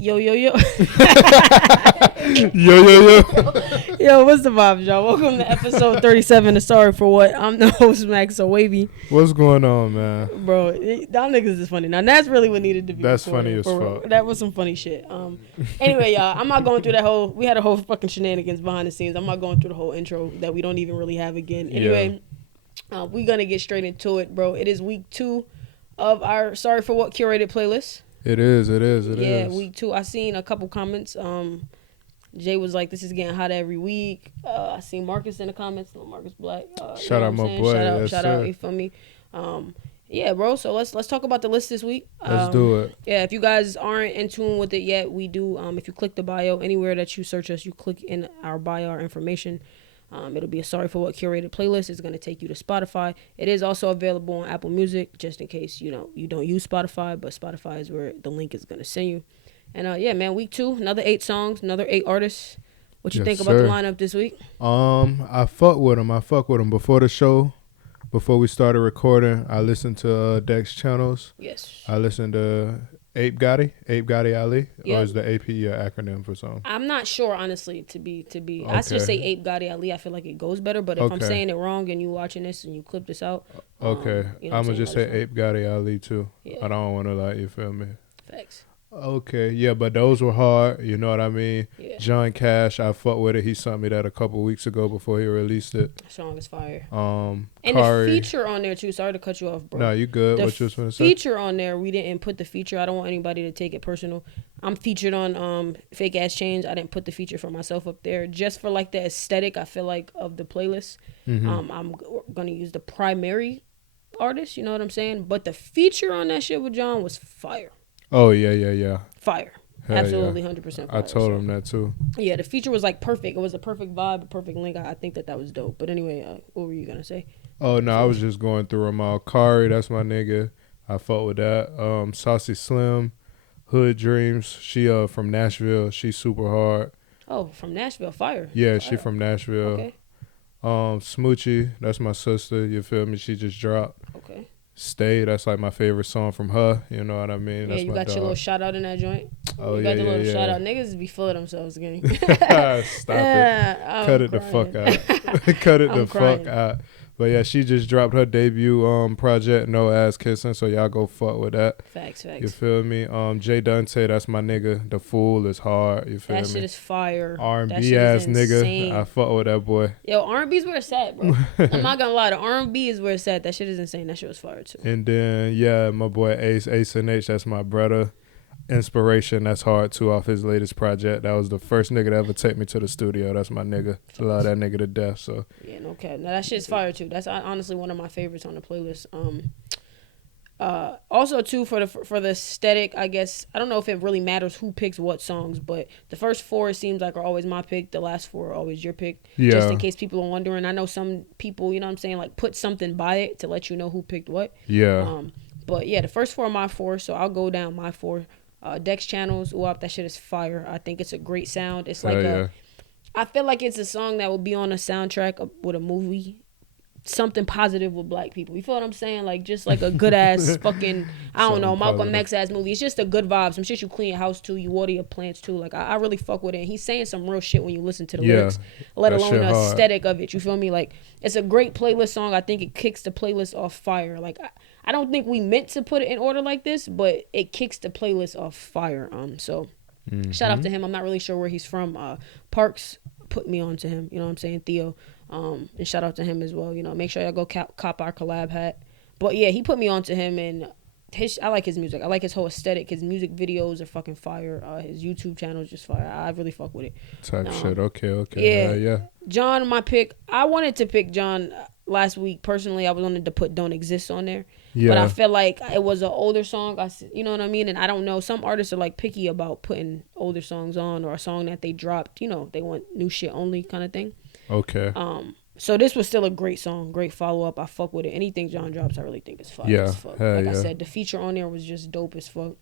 Yo, yo, yo. Yo. Yo, what's the vibes, y'all? Welcome to episode 37 of Sorry for What. I'm the host, Max SAUCYY. What's going on, man? Bro, y'all niggas is funny. Now, that's really what needed to be That's recorded, funny as fuck. That was some funny shit. Anyway, y'all, I'm not going through that whole... We had a whole fucking shenanigans behind the scenes. I'm not going through the whole intro that we don't even really have again. Anyway, we're going to get straight into it, bro. It is week 2 of our Sorry for What curated playlist. It is. Yeah, week 2. I seen a couple comments. Jay was like, "This is getting hot every week." I seen Marcus in the comments. Marcus Black. Shout out my boy. Shout out. You feel me? Yeah, bro. So let's talk about the list this week. Let's do it. Yeah, if you guys aren't in tune with it yet, we do. If you click the bio anywhere that you search us, you click in our bio, our information. It'll be a Sorry for What curated playlist. It's going to take you to Spotify. It is also available on Apple Music, just in case you don't use Spotify, but Spotify is where the link is going to send you. And yeah, man, week 2, another 8 songs, another 8 artists. What you think about the lineup this week? I fuck with them. Before the show, before we started recording, I listened to Dex channels. Yes. I listened to A.P.E Ali, or is the A.P.E an acronym for something? I'm not sure, honestly, to be. Okay. I just say A.P.E Ali. I feel like it goes better, but if I'm saying it wrong and you watching this and you clip this out. Okay. I'm going to just say A.P.E Ali too. Yeah. I don't want to you feel me? Facts. Okay, yeah, but those were hard, you know what I mean? Yeah. John KASH, I fuck with it. He sent me that a couple weeks ago before he released it. That song is fire. And KARE. The feature on there too, sorry to cut you off, bro. No, you good. What you was going to say? The feature on there, we didn't put the feature. I don't want anybody to take it personal. I'm featured on Fake Ass Change. I didn't put the feature for myself up there. Just for like the aesthetic, I feel like, of the playlist. Mm-hmm. I'm going to use the primary artist, you know what I'm saying? But the feature on that shit with John was fire. Oh, yeah. Fire. Hell absolutely, yeah. 100% fire. I told him that too. Yeah, the feature was like perfect. It was a perfect vibe, a perfect link. I think that was dope. But anyway, what were you going to say? Oh, no, I was just going through them all. KARE, that's my nigga. I fuck with that. SAUCYY Slim, Hood Dreams. She from Nashville. She's super hard. Oh, from Nashville. Fire. Yeah, fire. she from Nashville. Okay. SMOOCHI, that's my sister. You feel me? She just dropped. Okay. Stay, that's like my favorite song from her. You know what I mean? Yeah, that's you my got dog. your little shout out in that joint. Oh, you yeah, got the little yeah. shout out. Niggas be full of themselves again. Stop it. Cut it the fuck out. Cut it the fuck out. But yeah, she just dropped her debut project, No Ass Kissing, so y'all go fuck with that. Facts. You feel me? DONTAY, that's my nigga. The Fool is hard. You feel me? That shit is fire. R&B ass nigga. I fuck with that boy. Yo, R&B is where it's at, bro. I'm not gonna lie. The R&B is where it's at. That shit is insane. That shit was fire too. And then, yeah, my boy Ace and H, that's my brother. Inspiration, that's hard too, off his latest project. That was the first nigga to ever take me to the studio. That's my nigga. I love that nigga to death. So yeah, no cap. Now that shit's fire too. That's honestly one of my favorites on the playlist. Also too, for the aesthetic, I guess I don't know if it really matters who picks what songs, but the first 4 it seems like are always my pick. The last 4 are always your pick. Yeah. Just in case people are wondering. I know some people, you know what I'm saying, like put something by it to let you know who picked what. Yeah. But yeah, the first 4 are my 4, so I'll go down my 4. Dex channels, OOWP, that shit is fire. I think it's a great sound. It's like I feel like it's a song that would be on a soundtrack with a movie, something positive with black people. You feel what I'm saying? Like just like a good ass fucking, I don't know, Malcolm X ass movie. It's just a good vibe. Some shit you clean your house to, you water your plants too. Like I really fuck with it. And he's saying some real shit when you listen to the lyrics, let alone the aesthetic of it. You feel me? Like it's a great playlist song. I think it kicks the playlist off fire. Like I don't think we meant to put it in order like this, but it kicks the playlist off fire. So shout out to him. I'm not really sure where he's from. Parks put me on to him. You know what I'm saying? Theo. And shout out to him as well. You know, make sure y'all go cop our collab hat. But yeah, he put me on to him, and I like his music. I like his whole aesthetic. His music videos are fucking fire. His YouTube channel is just fire. I really fuck with it. Type shit. Okay. Yeah. John, my pick. I wanted to pick John last week. Personally, I wanted to put Don't Exist on there. Yeah. But I feel like it was an older song. You know what I mean? And I don't know. Some artists are like picky about putting older songs on, or a song that they dropped. You know, they want new shit only kind of thing. Okay. So this was still a great song, great follow up. I fuck with it. Anything John drops, I really think is fire as fuck. Like I said, the feature on there was just dope as fuck.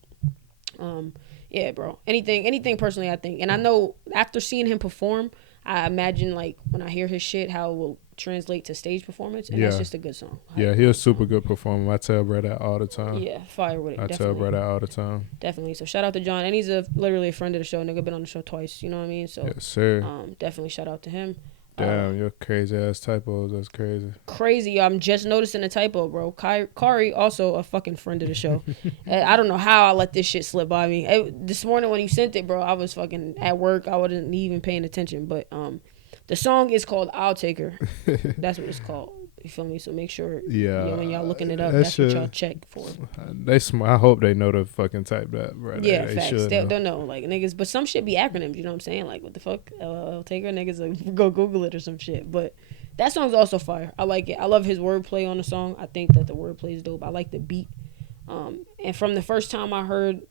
Yeah, bro. Anything personally, I think. And I know after seeing him perform, I imagine like when I hear his shit, how it will translate to stage performance, and that's just a good song. Yeah, he a super good performer. I tell bro that all the time. Yeah, fire with it. I tell bro that all the time. Definitely. So shout out to John, and he's literally a friend of the show. Nigga been on the show twice. You know what I mean? So yes, sir. Definitely shout out to him. Damn, your crazy ass typos. That's crazy. Crazy. I'm just noticing a typo, bro. KARE, also a fucking friend of the show. I don't know how I let this shit slip by me. This morning when you sent it, bro, I was fucking at work. I wasn't even paying attention. But the song is called "I'll Take Her." That's what it's called. You feel me? So make sure, when y'all looking it up, that's what y'all check for. I hope they know to fucking type that, bro. Yeah, facts. They don't know, like, niggas. But some shit be acronyms. You know what I'm saying? Like, what the fuck? I'll take her. Niggas like, go Google it or some shit. But that song's also fire. I like it. I love his wordplay on the song. I think that the wordplay is dope. I like the beat. And from the first time I heard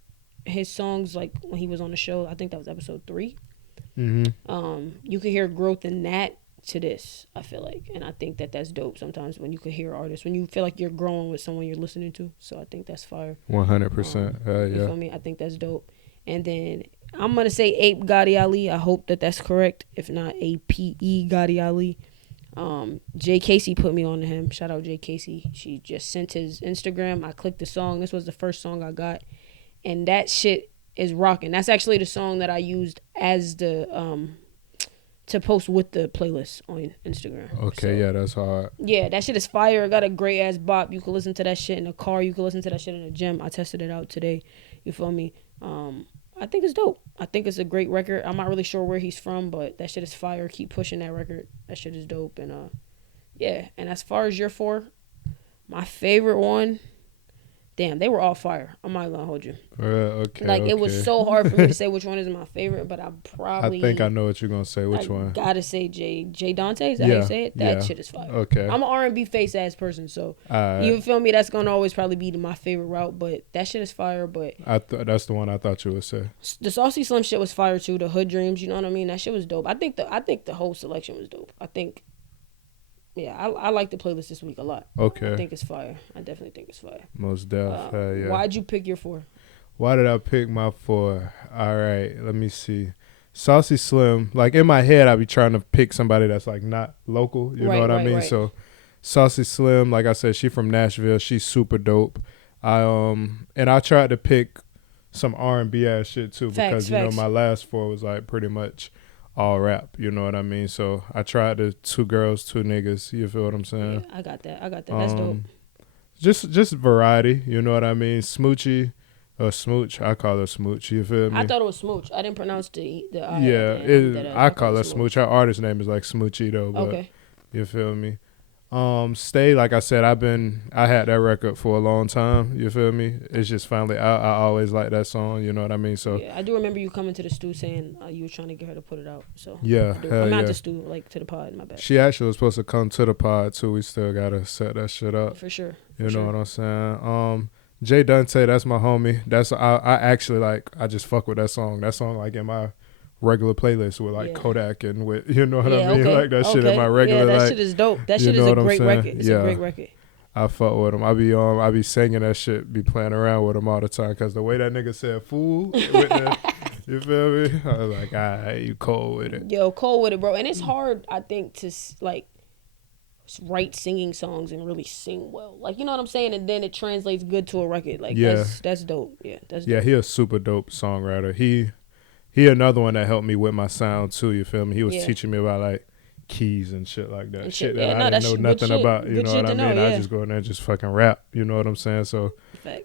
his songs, like when he was on the show, I think that was episode 3. Mm-hmm. You could hear growth in that to this, I feel like, and I think that that's dope sometimes when you could hear artists, when you feel like you're growing with someone you're listening to. So I think that's fire. 100%. You feel me? I think that's dope. And then I'm gonna say A.P.E. Gotti Ali. I hope that that's correct. If not, A.P.E. Gotti Ali. Jay Casey put me on to him. Shout out Jay Casey. She just sent his Instagram. I clicked the song. This was the first song I got, and that shit is rocking. That's actually the song that I used as the to post with the playlist on Instagram. Okay, so, that's hard. Yeah, that shit is fire. It got a great ass bop. You can listen to that shit in the car. You can listen to that shit in the gym. I tested it out today. You feel me? I think it's dope. I think it's a great record. I'm not really sure where he's from, but that shit is fire. Keep pushing that record. That shit is dope. And yeah. And as far as your 4, my favorite one, damn, they were all fire. I'm not gonna hold you. It was so hard for me to say which one is my favorite, but I think I know what you're gonna say. Which one? Gotta say Dante. Is that how you say it? That shit is fire. Okay. I'm an R&B face ass person, so you feel me? That's gonna always probably be my favorite route. But that shit is fire. But that's the one I thought you would say. The Saucy Slim shit was fire too. The Hood Dreams, you know what I mean? That shit was dope. I think the whole selection was dope. Yeah, I like the playlist this week a lot. Okay. I think it's fire. I definitely think it's fire. Most definitely. Yeah. Why'd you pick your 4? Why did I pick my 4? All right, let me see. Saucy Slim, like in my head, I be trying to pick somebody that's like not local. You know what I mean? Right. So Saucy Slim, like I said, she from Nashville. She's super dope. And I tried to pick some R&B ass shit too because you know my last 4 was like pretty much all rap, you know what I mean? So I tried the 2 girls, 2 niggas. You feel what I'm saying? Yeah, I got that. That's dope. Just variety, you know what I mean? SMOOCHI or Smooch. I call her Smooch. You feel me? I thought it was Smooch. I didn't pronounce the I. Yeah, I call her Smooch. Her artist name is like SMOOCHI though. But okay. You feel me? Stay, like I said, I had that record for a long time. You feel me? It's just finally I always like that song. You know what I mean? So yeah, I do remember you coming to the stew saying you were trying to get her to put it out. So yeah, I'm not the stew, like to the pod. My bad. She actually was supposed to come to the pod too. We still gotta set that shit up for sure. You know what I'm saying? Jay Dante, that's my homie. That's I actually like. I just fuck with that song. That song like in my regular playlist with like Kodak and with you know what I mean, like that shit in my regular. Yeah, that shit is dope. That shit is a great record. It's a great record. I fuck with him. I be singing that shit, be playing around with him all the time because the way that nigga said "fool" with the, you feel me? I was like, alright, you cold with it. Yo, cold with it, bro. And it's hard, I think, to like write singing songs and really sing well. Like, you know what I'm saying? And then it translates good to a record. Like, that's dope. Yeah, that's dope. Yeah, he a super dope songwriter. He another one that helped me with my sound too, you feel me? He was teaching me about like keys and shit like that. Shit that I didn't know nothing about, you know what I mean? I just go in there and just fucking rap, you know what I'm saying? So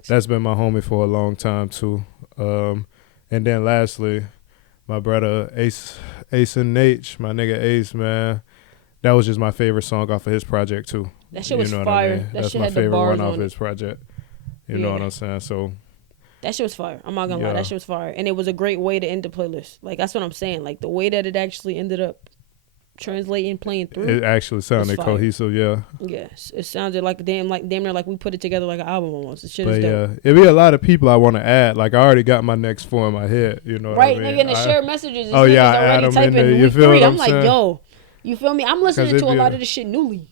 that's been my homie for a long time too. And then lastly, my brother Ace and H, my nigga Ace, man. That was just my favorite song off of his project too. That shit was fire. I mean? That's my favorite one off his project. You know what I'm saying? So that shit was fire. I'm not gonna lie, that shit was fire. And it was a great way to end the playlist. Like that's what I'm saying. Like the way that it actually ended up translating, playing through. It actually sounded cohesive, yeah. Yes. It sounded like damn near like we put it together like an album almost. The shit is dope. Yeah, it'd be a lot of people I want to add. Like I already got my next 4 in my head, you know what I mean? Right, nigga, in the shared messages. I add them in there. You feel what I'm saying? Like, yo, you feel me? I'm listening to a lot of this shit newly.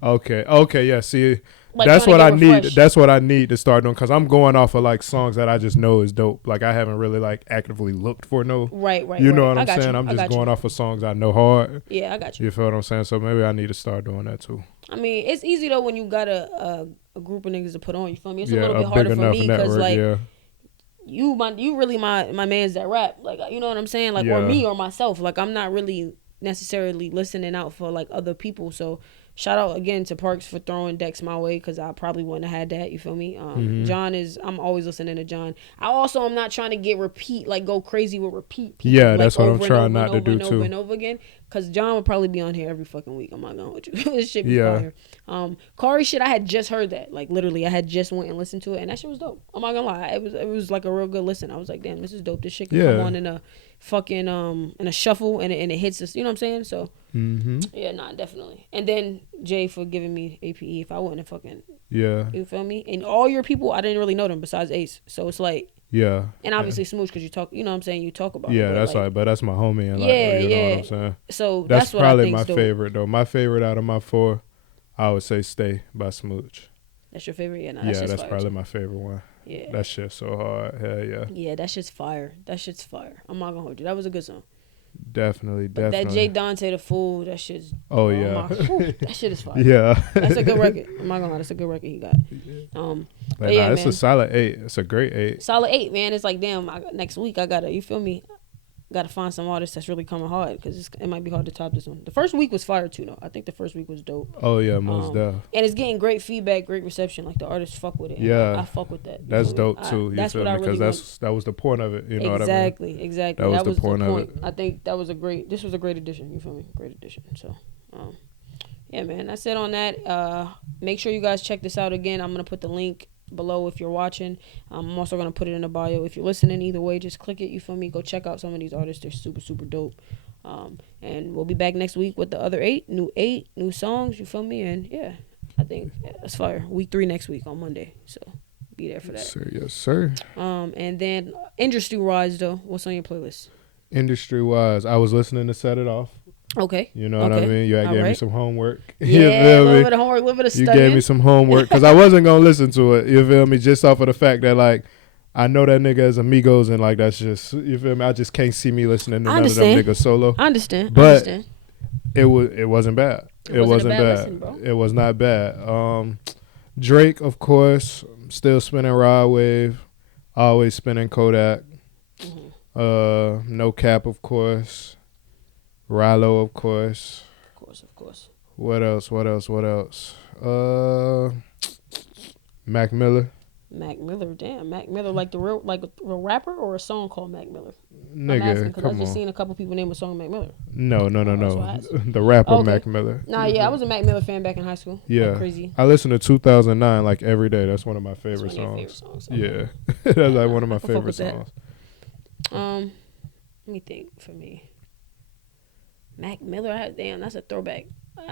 Okay, yeah. See, Like that's what I need. refreshed. That's what I need to start doing because I'm going off of like songs that I just know is dope. Like I haven't really like actively looked for no. Right. You know what I'm saying? I'm just going off of songs I know hard. Yeah, I got you. You feel what I'm saying? So maybe I need to start doing that too. I mean, it's easy though when you got a group of niggas to put on. You feel me? It's a little bit harder for me because like you really my man's that rap. Like you know what I'm saying? Like or me or myself. Like I'm not really necessarily listening out for like other people. So shout out again to Parks for throwing Dex my way because I probably wouldn't have had that. You feel me? John I'm always listening to John. I'm not trying to go crazy with repeat people. Yeah, like, that's what I'm trying not to do too. Over and over again. Because John would probably be on here every fucking week. I'm not going with you. This shit be fire. KARE shit, I had just heard that. Like literally, I had just went and listened to it, and that shit was dope. I'm not gonna lie, it was like a real good listen. I was like, damn, this is dope. This shit can come on in a fucking in a shuffle, and it hits us. You know what I'm saying? So yeah, nah, definitely. And then Jay for giving me A.P.E. If I wouldn't have fucking you feel me? And all your people, I didn't really know them besides Ace. So it's like. Yeah. And obviously Smooch because you talk, you know what I'm saying, you talk about it. That's like, but that's my homie and like, you know what I'm saying? So that's what probably I my dope. favorite though. My favorite out of my 4, I would say Stay by Smooch. That's your favorite? Yeah, that's probably my favorite one. Yeah. That shit's so hard. Hell yeah. Yeah, that shit's fire. I'm not gonna hold you. That was a good song. Definitely. That J Dante the Fool, that shit's that shit is fire. Yeah. That's a good record. I'm not gonna lie, that's a good record he got. But yeah, it's a solid 8. It's a great 8. Solid 8, man. It's like damn, next week I gotta, you feel me? Gotta find some artists that's really coming hard because it might be hard to top this one. The first week was fire too, though. I think the first week was dope. Oh yeah, most definitely. And it's getting great feedback, great reception. Like the artists fuck with it. Yeah, I fuck with that. That's dope too. That's what I really because that was the point of it. You know what I mean? Exactly. That was the point of it. I think this was a great addition. You feel me? Great addition. So, yeah, man. That's it on that. Make sure you guys check this out again. I'm gonna put the link below if you're watching. I'm also gonna put it in the bio. If you're listening, either way, just click it. You feel me? Go check out some of these artists. They're super, super dope. And we'll be back next week with the other 8 new songs. You feel me? And yeah, I think that's fire. Week 3 next week on Monday. So be there for that. Yes, sir. And then industry wise though, what's on your playlist? Industry wise, I was listening to Set It Off. Okay. You know what I mean? You gave me some homework. Yeah, a little bit of homework, a little bit of studying. You gave me some homework because I wasn't going to listen to it. You feel me? Just off of the fact that, like, I know that nigga is Amigos and, like, that's just, you feel me? I just can't see me listening to none of them niggas solo. I understand. But it wasn't bad. It wasn't bad. Listen, bro. It was not bad. Drake, of course, still spinning Rod Wave. Always spinning Kodak. No Cap, of course. Rallo, of course. Of course. What else? Mac Miller. Mac Miller, damn. Mac Miller, like a real rapper or a song called Mac Miller? Nigga, because I just seen a couple people name a song Mac Miller. No. The rapper Mac Miller. Nah, yeah, I was a Mac Miller fan back in high school. Yeah. Like crazy. I listened to 2009 like every day. That's one of my favorite songs. Yeah. That's like one of my favorite songs. Let me think for me. Mac Miller, damn, that's a throwback.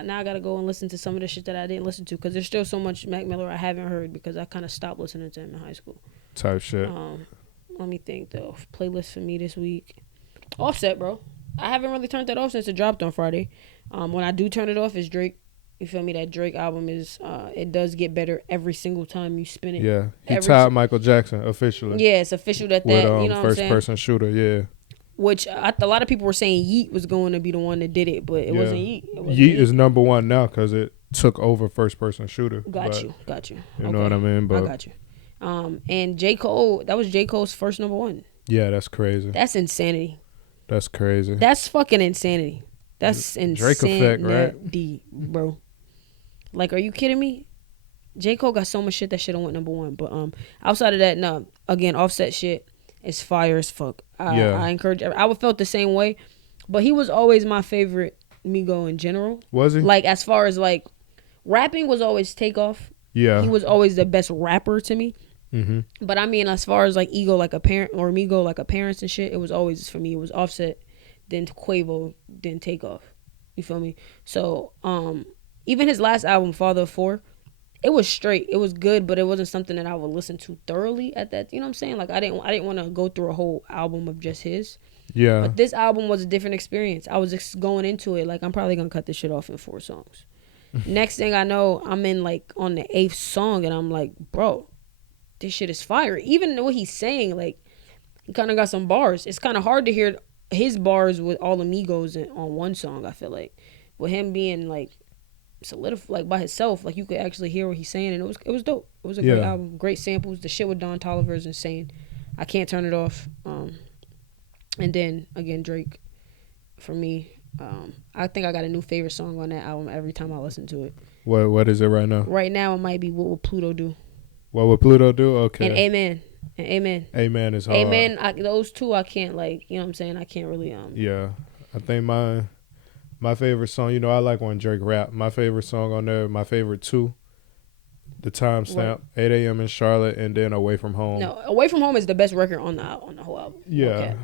Now I gotta go and listen to some of the shit that I didn't listen to because there's still so much Mac Miller I haven't heard because I kind of stopped listening to him in high school. Type shit. Let me think though. Playlist for me this week. Offset, bro. I haven't really turned that off since it dropped on Friday. When I do turn it off, it's Drake. You feel me? That Drake album is, it does get better every single time you spin it. Yeah, he tied Michael Jackson officially. Yeah, it's official that you know what I'm saying? First person shooter, yeah. Which a lot of people were saying Yeet was going to be the one that did it, but it wasn't Yeet. Yeet is number 1 now because it took over first person shooter. Got you. You know what I mean? But I got you. And J. Cole, that was J. Cole's first number 1. Yeah, that's crazy. That's insanity. That's crazy. That's fucking insanity. That's insanity, Drake effect, right? Bro. Like, are you kidding me? J. Cole got so much shit that shit went number 1. But outside of that, no. Again, Offset shit is fire as fuck. I encourage. I would felt the same way, but he was always my favorite Migo in general. Was he? Like as far as like rapping was always Takeoff. Yeah, he was always the best rapper to me. Mm-hmm. But I mean, as far as like Ego like a parent or Migo like a parents and shit, it was always for me. It was Offset, then Quavo, then Takeoff. You feel me? So even his last album, Father of Four, it was straight. It was good, but it wasn't something that I would listen to thoroughly at that. You know what I'm saying? Like I didn't want to go through a whole album of just his. Yeah. But this album was a different experience. I was just going into it like I'm probably gonna cut this shit off in 4 songs. Next thing I know, I'm in like on the 8th song, and I'm like, bro, this shit is fire. Even what he's saying, like, he kind of got some bars. It's kind of hard to hear his bars with all amigos on one song. I feel like with him being like solidified, like by himself, like you could actually hear what he's saying, and it was dope. It was a great album, great samples. The shit with Don Toliver is insane. I can't turn it off. And then again, Drake, for me, I think I got a new favorite song on that album every time I listen to it. What is it right now? Right now, it might be What Would Pluto Do? What would Pluto do? Okay. And Amen. And Amen. Amen is hard. Amen. Those two, I can't like. You know what I'm saying? I can't really. Yeah, I think my favorite song. You know, I like when Drake rap. My favorite song on there. My favorite two. The timestamp, 8 a.m. in Charlotte, and then Away From Home. No, Away From Home is the best record on the whole album. Yeah,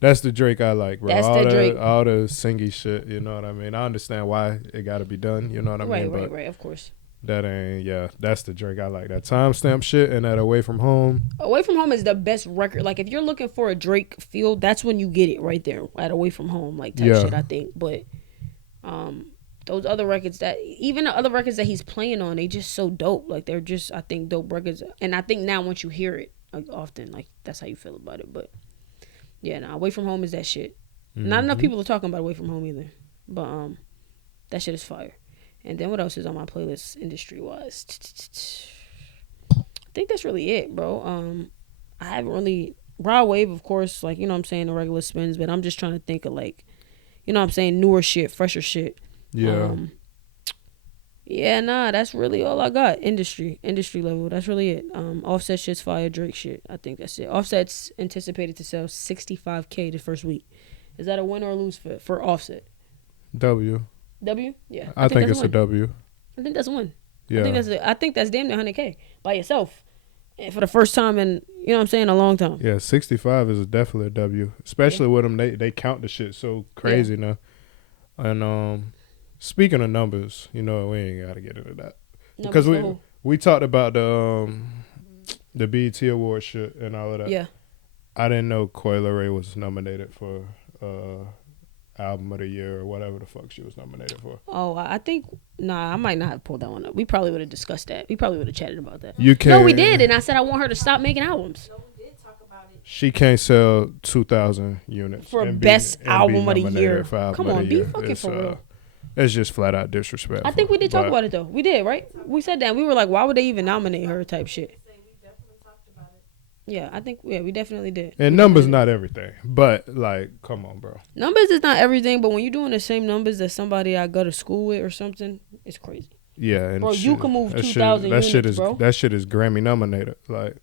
that's the Drake I like, bro. That's all the Drake. All the singy shit, you know what I mean? I understand why it got to be done, you know what I mean? Right, of course. That ain't, that's the Drake I like. That timestamp shit and that Away From Home. Away From Home is the best record. Like, if you're looking for a Drake feel, that's when you get it right there at Away From Home, like type shit, I think. But, those other records even the other records that he's playing on, they just so dope. Like, they're just, I think, dope records. And I think now once you hear it, like, often, like, that's how you feel about it. But yeah, Away From Home is that shit. Mm-hmm. Not enough people are talking about Away From Home either. But that shit is fire. And then what else is on my playlist industry wise? I think that's really it, bro. I haven't really Raw Wave, of course, like, you know what I'm saying, the regular spins, but I'm just trying to think of, like, you know what I'm saying, newer shit, fresher shit. Yeah. That's really all I got. Industry level. That's really it. Offset shit's fire. Drake shit. I think that's it. Offset's anticipated to sell 65K the first week. Is that a win or a lose for Offset? W? Yeah. I think it's a W. I think that's a win. Yeah. I think that's damn near 100K by yourself. And for the first time in, you know what I'm saying, a long time. Yeah, 65 is definitely a W. Especially with them, they count the shit so crazy now. And speaking of numbers, you know, we ain't got to get into that. Because we talked about the BET Award shit and all of that. Yeah. I didn't know Coi Leray was nominated for Album of the Year or whatever the fuck she was nominated for. Oh, I think, I might not have pulled that one up. We probably would have discussed that. We probably would have chatted about that. No, we did, and I said I want her to stop making albums. No, we did talk about it. She can't sell 2,000 units. For best album of the year. Come on, be fucking for real. It's just flat out disrespectful. I think we did talk about it, though. We did, right? We said that. We were like, why would they even nominate her type shit? Yeah, I think we definitely did. And numbers not everything, but like, come on, bro. Numbers is not everything, but when you're doing the same numbers as somebody I go to school with or something, it's crazy. Yeah, and bro, you can move 2,000 units, bro. That shit is Grammy nominated, but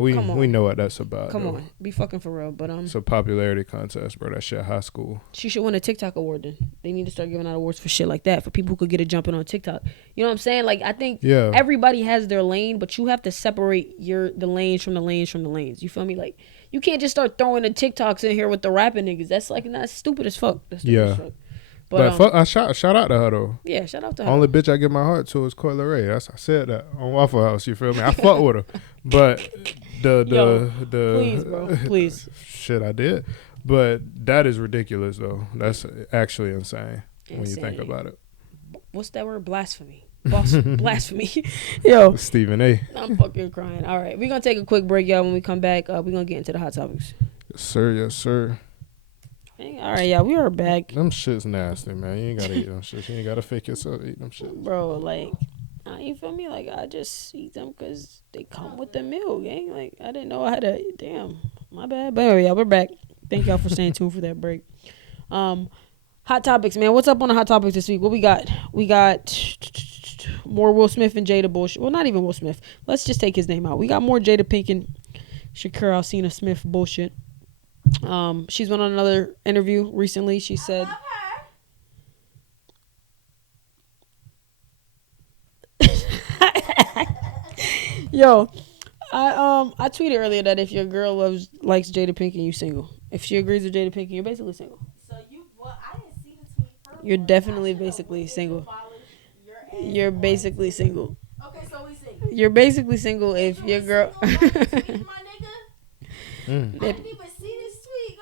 we know what that's about. Come on, be fucking for real. But it's a popularity contest, bro. That shit high school. She should win a TikTok award. Then they need to start giving out awards for shit like that for people who could get it jumping on TikTok. You know what I'm saying? Like, I think everybody has their lane, but you have to separate the lanes from the lanes from the lanes. You feel me? Like, you can't just start throwing the TikToks in here with the rapping niggas. That's like stupid as fuck. That's stupid as fuck. But I shout out to her though. Yeah, shout out to her. Only bitch I give my heart to is Coi Leray. I said that on Waffle House. You feel me? I fuck with her, but please, bro, please. Shit, I did, but that is ridiculous though. That's actually insane when you think about it. What's that word? Blasphemy. Blasphemy. Yo, Stephen A. I'm fucking crying. All right, we're gonna take a quick break, y'all. When we come back, we're gonna get into the hot topics. Yes, sir. Yes, sir. All right, yeah, we are back. Them shit's nasty, man. You ain't gotta eat them shits. You ain't gotta fake yourself to eat them shit. Bro, like, you feel me? Like, I just eat them because they come with the meal, gang. Like, I didn't know I had to. Damn, my bad. But anyway, yeah, we're back. Thank y'all for staying tuned for that break. Hot topics, man. What's up on the hot topics this week? What we got? We got more Will Smith and Jada bullshit. Well, not even Will Smith. Let's just take his name out. We got more Jada Pink and Shakira Alcina Smith bullshit. She's went on another interview recently. She said, "Yo, I tweeted earlier that if your girl likes Jada Pinkett and you single, if she agrees with Jada Pinkett, you're basically single. So I didn't see the tweet. You're definitely basically single. You're basically single. Okay, so we single. You're basically single if your girl." I didn't even see this tweet,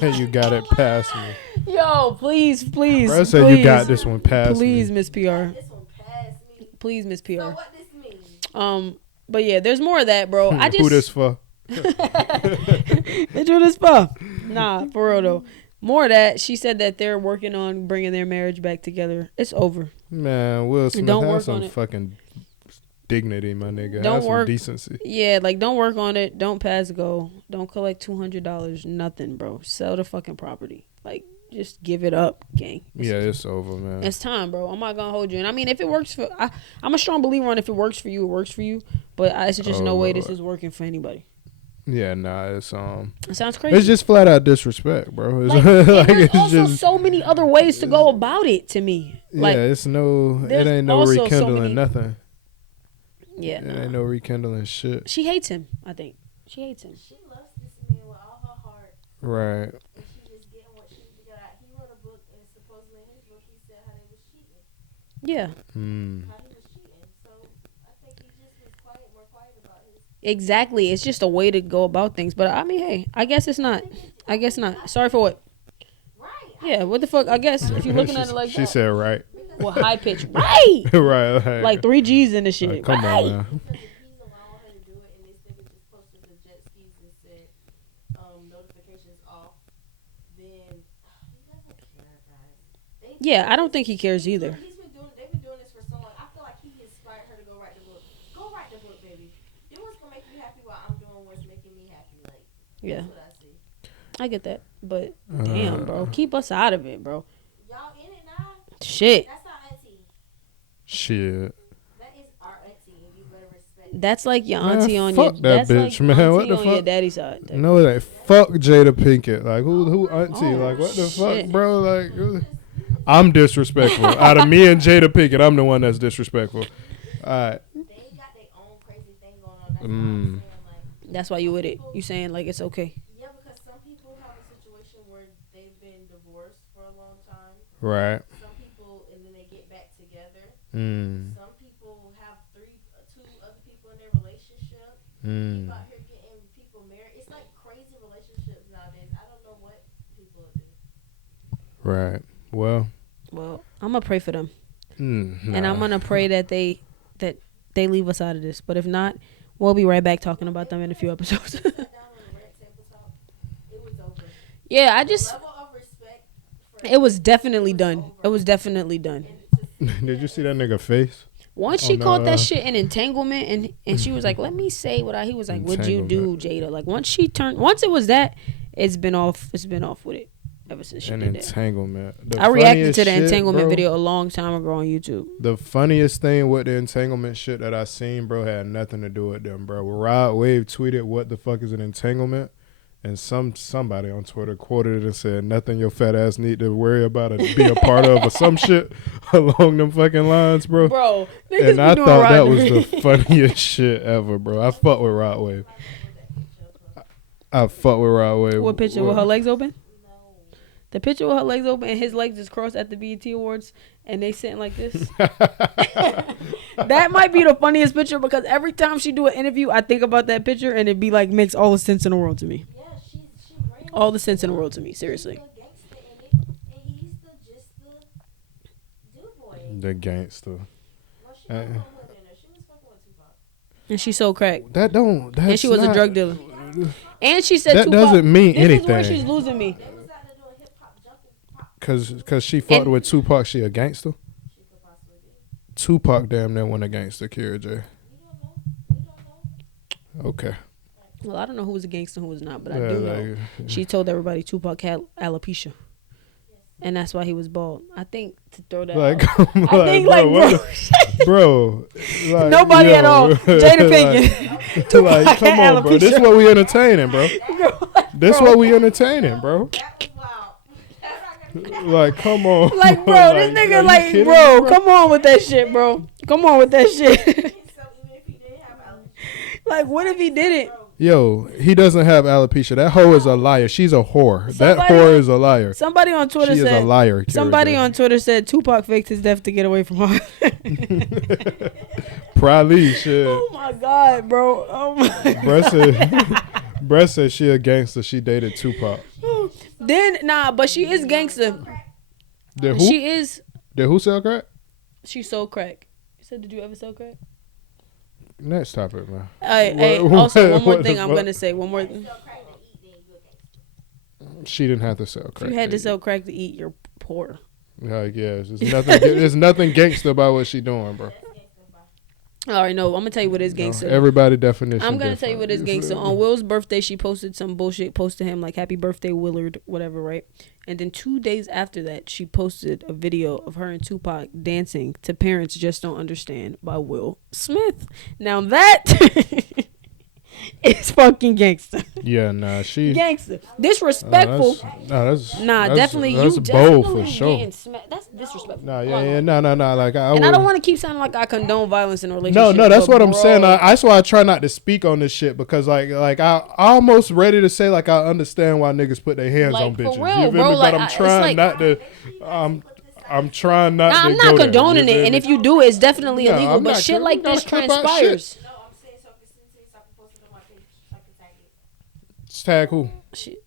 girl. You got it past me. Yo, please. Bro said you got this one past Please, me. Miss PR. This one passed me. Please, Miss PR. So what this mean? But yeah, there's more of that, bro. I just Who this for? Bitch, who this for? Nah, for real though. More of that. She said that they're working on bringing their marriage back together. It's over. Man, Will Smith, Don't have work some on it. fucking dignity, my nigga. Don't Have some work. decency. Yeah, like don't work on it. Don't pass go. Don't collect $200. Nothing, bro. Sell the fucking property. Like just give it up, gang. It's over, man. It's time, bro. I'm not gonna hold you. And I mean, if it works for, I'm a strong believer on if it works for you, it works for you. But it's just no way this is working for anybody. Yeah, nah, it's It sounds crazy. It's just flat out disrespect, bro. It's like, and there's it's also just so many other ways to go about it. To me, like it there's ain't no also so rekindling many- nothing. yeah, It ain't no rekindling shit. she hates him. I think she hates him. She loves this man with all her heart. Right. And she just getting what she got out. He wrote a book, and supposedly in his book, he said how they was cheating. Yeah, How he was cheating. So I think he just was more quiet about his. exactly. It's just a way to go about things. But I mean, hey, I guess it's not. I guess not. Sorry for what? Right. Yeah, what the fuck? I guess if you're looking at it like she that. said right. Well, high pitch, right? Right. Like 3 G's in the shit. Come right. on, man. Because if he's allowing her to do it, and this nigga just posted the jet skis and said notifications off, then he doesn't care, guys. Yeah, I don't think he cares either. They've been doing this for so long. I feel like he inspired her to go write the book. Go write the book, baby. Do what's gonna make you happy while I'm doing what's making me happy. Like, Yeah, that's what I see. I get that. But damn, bro, keep us out of it, bro. Y'all in it now? Shit. That's our auntie. Shit. That is our auntie, and you better respect. That's like your Man, auntie on your. fuck that That's bitch, like man. auntie What the on your fuck? daddy's side. No, it ain't. Fuck Jada Pinkett. Like who auntie? Oh, like what the shit. fuck, bro? Like I'm disrespectful. Out of me and Jada Pinkett, I'm the one that's disrespectful. All right. They got their own crazy thing going on. That's why I'm saying, like, That's why you with it. You saying like it's okay. yeah, because some people have a situation where they've been divorced for a long time. Right. Some people, and then they get back together. Some people have two other people in their relationship. People out here getting people married. It's like crazy relationships nowadays. I don't know what people will do. Right. Well, I'm gonna pray for them, and nah. I'm gonna pray that they leave us out of this. But if not, we'll be right back talking about them in a few episodes. Sat down on the red tabletop. It was over. Yeah, I The just. level of respect. For It was definitely done. It was definitely done. Did you see that nigga face? Once she called that shit an entanglement, and she was like, "Let me say what he was like. What'd you do, Jada?" Like once it was that, it's been off. It's been off with it ever since she An did that. entanglement. The I reacted to the funniest shit, entanglement bro, video a long time ago on YouTube. The funniest thing with the entanglement shit that I seen, bro, had nothing to do with them, bro. Rod Wave tweeted, "What the fuck is an entanglement?" And somebody on Twitter quoted it and said, "Nothing your fat ass need to worry about or be a part of," or some shit along them fucking lines, bro. Bro, And I thought that was the funniest shit ever, bro. I fuck with Rod Wave. I fuck with Rod Wave. What picture with her legs open? No. The picture with her legs open and his legs is crossed at the BET Awards and they sitting like this. That might be the funniest picture because every time she do an interview, I think about that picture and it be like makes all the sense in the world to me. Yeah, she brings All the sense in the world to me, seriously. the gangster in it, and he's the boy. The gangster. Well, she was fucking with Tupac. And she sold crack. That's And she was a drug dealer. And she said That Tupac, doesn't mean this is where anything. she's losing me. They was out there doing hip hop, jumping pop. Cause she fucked And- with Tupac, she a gangster. She could possibly be. Tupac damn near won a gangster, Kira J. We don't know. We don't know. Okay. Well, I don't know who was a gangster and who was not, but I Yeah, do know. like, She told everybody Tupac had alopecia. And that's why he was bald. I think to throw that like, out. come I on, think bro, like what bro, the- bro, like, nobody yo, at all. Jada Pinkett. like, Tupac like, come had on, bro. This alopecia. what we entertaining, bro. This Bro. what we entertaining, bro. That was wild. Like, come on. Like, bro, this nigga, are you like, kidding bro, me, come on with that shit, bro. Come on with that shit. So even if he didn't have allergies, Like, what if he didn't? Yo, he doesn't have alopecia. That hoe is a liar. She's a whore. That Somebody- whore is a liar. Somebody on Twitter She is a said. liar. Kira Somebody J. on Twitter said Tupac faked his death to get away from her. Probably shit. Oh my god, bro. Oh my. Bruh said she a gangster. She dated Tupac. Then but she is gangster. Did who? She is. Did who sell crack? She sold crack. You said, did you ever sell crack? Next topic, man. Hey, also, one more thing I'm going to say. One more thing. She didn't have to sell crack. If you had to sell crack to eat, you're poor. Like, yes. There's nothing gangster about what she doing, bro. All right, no, I'm gonna tell you what is gangster. Everybody definition. I'm gonna tell you what is gangster. On Will's birthday, she posted some bullshit post to him like "Happy Birthday, Willard," whatever, right? And then 2 days after that, she posted a video of her and Tupac dancing to "Parents Just Don't Understand" by Will Smith. Now that is fucking gangster. Yeah, nah, she gangster, disrespectful. Definitely. That's you bold definitely for sure. That's disrespectful. No. Like I don't want to keep sounding like I condone violence in a relationship. No, that's what I'm saying. That's why I try not to speak on this shit because like I almost ready to say like I understand why niggas put their hands on bitches. For real, bro. But I'm trying not to. I'm trying not. I'm not condoning it, and if you do it, it's definitely illegal. But shit like this transpires. Tag who? Shit.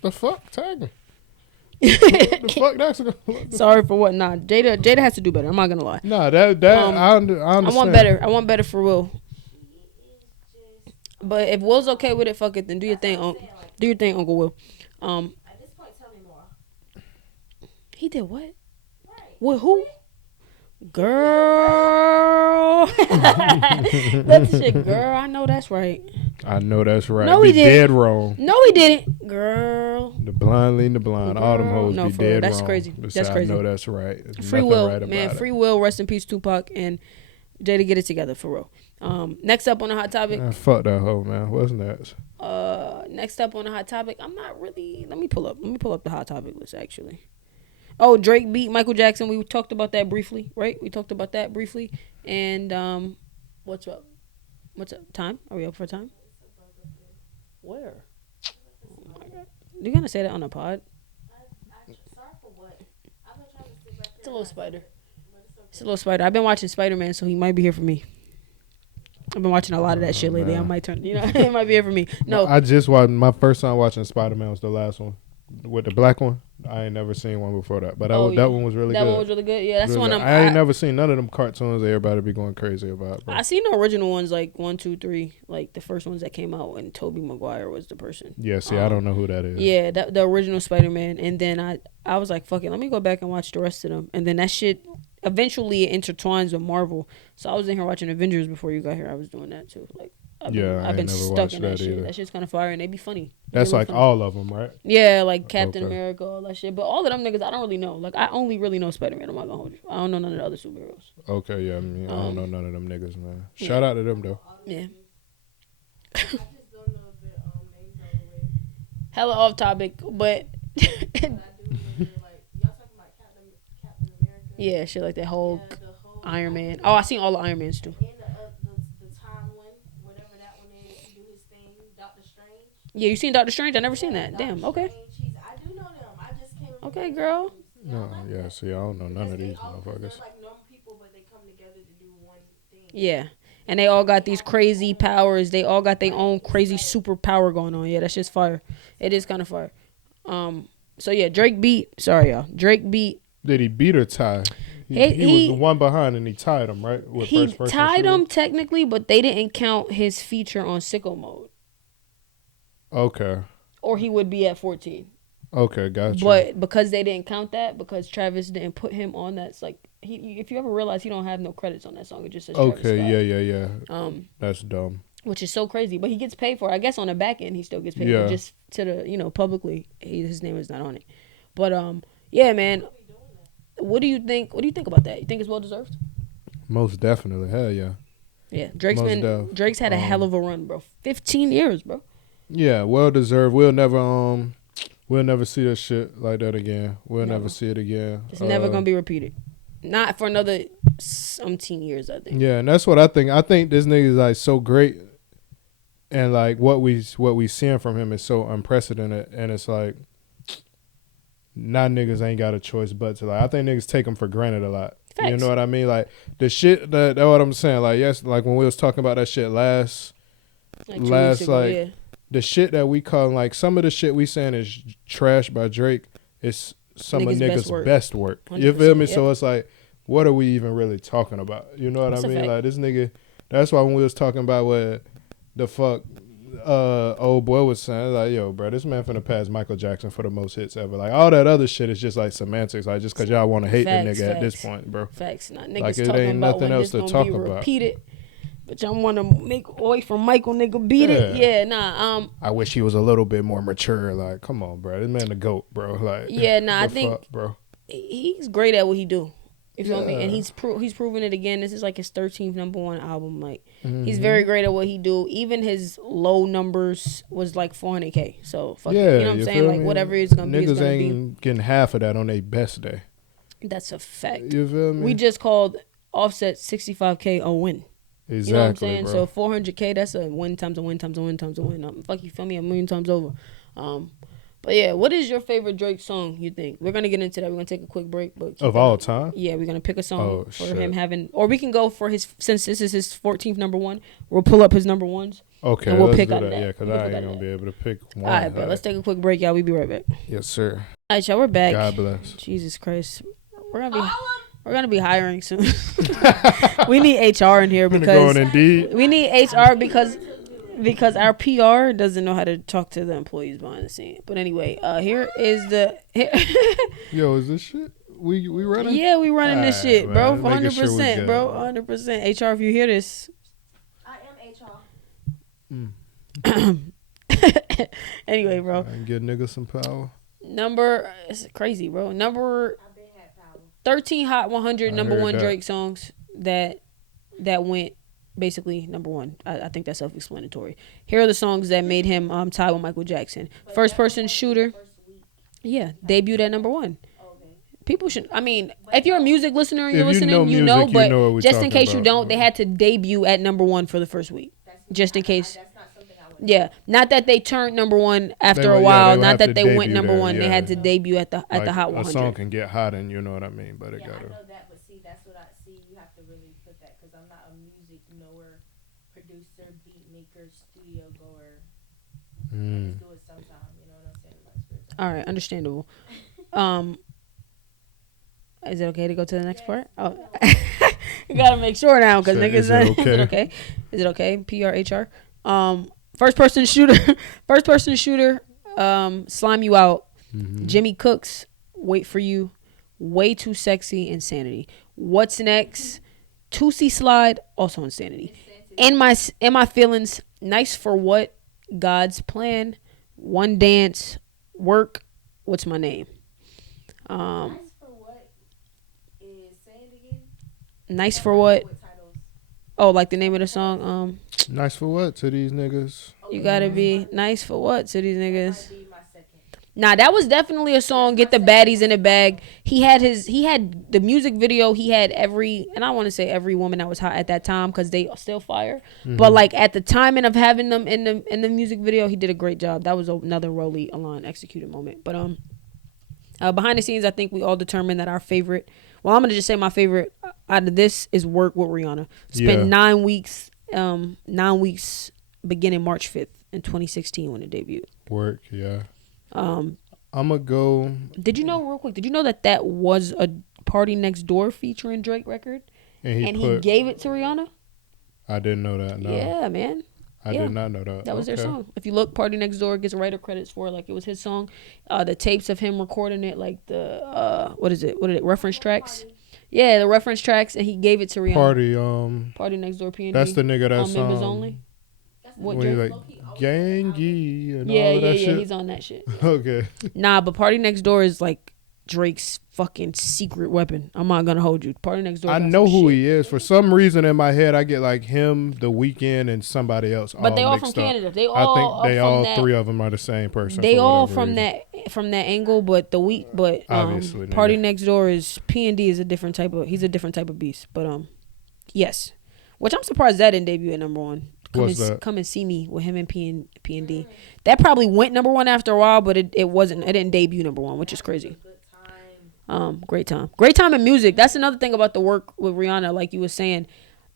The fuck? Tag him. The fuck that's Sorry for what? Nah, Jada has to do better. I'm not gonna lie. Nah, that I understand. I want better for Will. But if Will's okay with it, fuck it. Then do your thing, do your thing, Uncle Will. At this point, tell me more. He did what? Right. With who? Girl. That shit, girl. I know that's right. No, he didn't. Dead wrong. No, he didn't. Girl. The blind leading the blind. Girl. All them hoes be dead that's wrong. Crazy. That's crazy. I know that's right. There's free Will, right man. Free Will. Rest in peace, Tupac and Jada. Get it together for real. Next up on the hot topic. Fuck that hoe, man. What's next? Next up on the hot topic. I'm not really. Let me pull up the hot topic list actually. Oh, Drake beat Michael Jackson. We talked about that briefly, right? And what's up? Time? Are we up for time? Where? Oh my god! You gonna say that on a pod? Sorry for what? I've been trying to sit back. It's a little spider. It's a little spider. I've been watching Spider-Man, so he might be here for me. I've been watching a lot of that shit lately. Man. I might turn. It might be here for me. No, I just watched my first time watching Spider-Man was the last one with the black one. I ain't never seen one before that, but that one was really good. That one was really good. Yeah, that's really one. I ain't never seen none of them cartoons that everybody be going crazy about. Bro. I seen the original ones like 1, 2, 3, like the first ones that came out when Tobey Maguire was the person. Yeah, see, I don't know who that is. Yeah, the original Spider-Man, and then I was like, fuck it, let me go back and watch the rest of them, and then that shit eventually it intertwines with Marvel. So I was in here watching Avengers before you got here. I was doing that too, like. I've been stuck in that shit. Either. That shit's kind of fire, and they be funny. That's like funny. All of them, right? Yeah, like Captain America, all that shit. But all of them niggas, I don't really know. Like, I only really know Spider-Man. I'm not gonna hold you. I don't know none of the other superheroes. Okay, yeah. I don't know none of them niggas, man. Shout out to them, though. Yeah. I just don't know the names right away. Hella off topic, but... I do remember, like, y'all talking about Captain America? Yeah, shit like that. Hulk, Iron Man. Oh, I seen all the Iron Mans, too. Yeah, you seen Doctor Strange? I never seen that. Damn. Okay. I do know them. I just can't. Okay, girl. No, yeah. See, I don't know none of these motherfuckers. They're like normal people, but they come together to do one thing. Yeah, and they all got these crazy powers. They all got their own crazy superpower going on. Yeah, that's just fire. It is kind of fire. So yeah, Drake beat. Sorry, y'all. Drake beat. Did he beat or tie? He was the one behind, and he tied him, right? He tied him technically, but they didn't count his feature on Sicko Mode. Okay. Or he would be at 14. Okay, gotcha. But because they didn't count that, because Travis didn't put him on that, it's like if you ever realize he don't have no credits on that song, it just says Travis Scott. Yeah. That's dumb. Which is so crazy, but he gets paid for it. I guess on the back end he still gets paid, but just to the publicly his name is not on it. But yeah, man. What do you think? What do you think about that? You think it's well deserved? Most definitely, hell yeah. Yeah, Drake's had a hell of a run, bro. 15 years, bro. Yeah, well deserved. We'll never see that shit like that again. We'll never see it again. It's never gonna be repeated. Not for another 17 years, I think. Yeah, and that's what I think. I think this nigga is like so great, and like what we seeing from him is so unprecedented, and it's like now niggas ain't got a choice but to like. I think niggas take him for granted a lot. Facts. You know what I mean? Like the shit that what I'm saying. Like yes, like when we was talking about that shit last the shit that we call, like, some of the shit we saying is trash by Drake. It's some of niggas' best work. You feel me? Yep. So it's like, what are we even really talking about? You know what I mean? Like, this nigga, that's why when we was talking about what the fuck old boy was saying, like, yo, bro, this man finna pass Michael Jackson for the most hits ever. Like, all that other shit is just like semantics, like, just because y'all want to hate the nigga at this point, bro. Facts. Not niggas like, it ain't nothing else to talk about. Repeated. But y'all want to make away from Michael, nigga, beat it. Yeah, nah. I wish he was a little bit more mature. Like, come on, bro, this man the GOAT, bro. Like, yeah, nah, I think, fuck, bro, he's great at what he do. You feel me? And he's proven it again. This is like his 13th #1 album. Like, he's very great at what he do. Even his low numbers was like 400K. So fuck it. You know what I'm saying? Like, whatever it's gonna be, niggas ain't getting half of that on their best day. That's a fact. You feel me? We just called Offset 65K a win. Exactly, you know what I'm saying? bro. So 400K, that's a win times a win times a win times a win. Fuck, you feel me? A million times over. But yeah, what is your favorite Drake song, you think? We're going to get into that. We're going to take a quick break. But of all time? Yeah, we're going to pick a song for him having, or we can go for his, since this is his 14th #1, we'll pull up his #1s. Okay, and we'll let's pick do out that. that. Yeah, because I ain't going to be able to pick one. All right, but let's take a quick break, y'all. We'll be right back. Yes, sir. All right, y'all, we're back. God bless. Jesus Christ. We're going to be hiring soon. We need HR in here because we need HR because our PR doesn't know how to talk to the employees behind the scene. But anyway, here is the Yo, is this shit? We running? Yeah, we running this shit, man. bro. 100%, bro. 100%. HR, if you hear this. I am HR. Anyway, bro. I can get niggas some power. It's crazy, bro. 13 Hot 100 #1 Drake songs that went basically #1. I think that's self-explanatory. Here are the songs that made him tie with Michael Jackson. First Person Shooter. Yeah, debuted at #1. People should, I mean, if you're a music listener and you're listening, you know, but just in case you don't, they had to debut at #1 for the first week. Just in case. Yeah, not that they turned #1 after a while, not that they went #1. They had to debut at the Hot 100. A song can get hot, and you know what I mean, but it gotta. I know that, but see, that's what I see. You have to really put that because I'm not a music knower, producer, beat maker, studio goer. I just do it sometime. You know what I'm saying? All right, understandable. Is it okay to go to the next part? Oh, you gotta make sure now because niggas. Is it okay? Is it okay? PRHR. First person shooter. Slime You Out. Jimmy Cooks. Wait for You. Way Too Sexy. Insanity. What's Next? Tootsie Slide. Also Insanity. In my feelings. Nice for What? God's Plan. One Dance. Work. What's My Name? Nice for What is saying again? Nice for What? Oh, like the name of the song. Nice for what to these niggas? You gotta be nice for what to these niggas? Nah, that was definitely a song. Get the baddies in the bag. He had the music video. He had and I want to say every woman that was hot at that time because they still fire. But like at the timing of having them in the music video, he did a great job. That was another Rolly Alon executed moment. But behind the scenes, I think we all determined that our favorite. Well, I'm gonna just say my favorite out of this is Work with Rihanna. Spent 9 weeks. 9 weeks beginning March 5th in 2016 when it debuted. Work, yeah. I'ma go. Did you know, real quick, that was a Party Next Door featuring Drake record? And he gave it to Rihanna? I didn't know that, no. Yeah, man. I did not know that. That was their song. If you look, Party Next Door gets writer credits for it, like it was his song. The tapes of him recording it, like the, what is it, reference tracks? Yeah, the reference tracks, and he gave it to Rihanna. Party Next Door, P&D. That's the nigga that's Members Only. What when he's like, Gangy and all of that shit. Yeah, he's on that shit. Okay. Nah, but Party Next Door is like Drake's fucking secret weapon. I'm not gonna hold you. Party Next Door. I know who he is. For some reason in my head, I get like him, The Weeknd, and somebody else. But they all from Canada. I think they all three of them are the same person. They all from that angle, but Party Next Door is P&D is a different type of. He's a different type of beast. But yes, which I'm surprised that didn't debut at #1. Come and See Me with him and P&D. That probably went #1 after a while, but it didn't debut #1, which is crazy. Great time in music. That's another thing about the Work with Rihanna, like you were saying.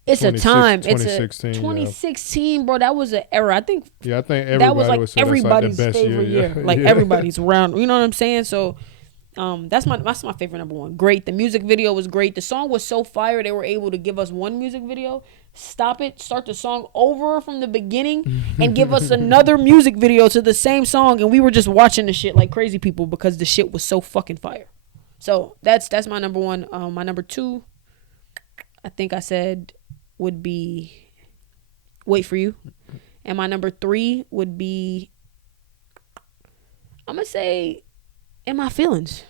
It's a time. It's a 2016, bro. That was an era. I think. Yeah, I think everybody that was like would say everybody's that's like the best favorite year. Yeah. Like Yeah. everybody's round. You know what I'm saying? So, that's my favorite number one. Great. The music video was great. The song was so fire. They were able to give us one music video, stop it, start the song over from the beginning, and give us another music video to the same song, and we were just watching the shit like crazy people because the shit was so fucking fire. So that's my number one. My number two, I think I said, would be Wait For You. And my number three would be, I'm going to say, In My Feelings.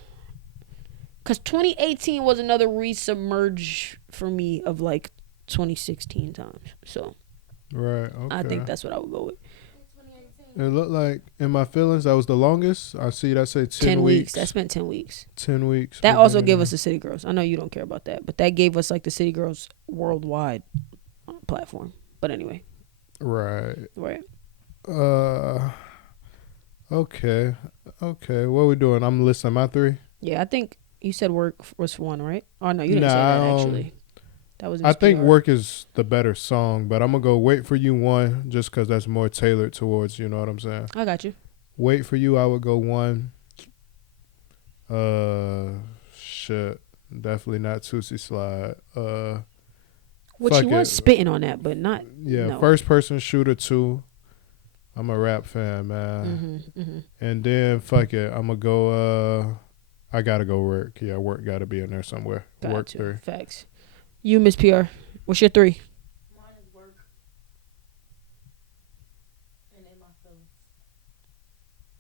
Because 2018 was another resubmerge for me of like 2016 times. So, right, okay. I think that's what I would go with. It looked like In My Feelings, that was the longest. I see that say 10 weeks. That spent 10 weeks. 10 weeks. That also gave us the City Girls. I know you don't care about that, but that gave us like the City Girls worldwide platform. But anyway. Right. Right. Okay. What we doing? I'm listing my three. Yeah, I think you said Work was one, right? Oh no, you didn't say that actually. That was. I think Work is the better song, but I'm gonna go Wait For You one, just because that's more tailored towards. You know what I'm saying? I got you. Wait For You, I would go one. Shit, definitely not Tootsie Slide. Which he was spitting on that, but not. Yeah, no. First Person Shooter 2. I'm a rap fan, man. And then fuck it, I'm gonna go. I gotta go Work. Yeah, Work gotta be in there somewhere. Work 3. Facts. You, Miss PR, what's your 3? Mine is Work. And In My Feelings.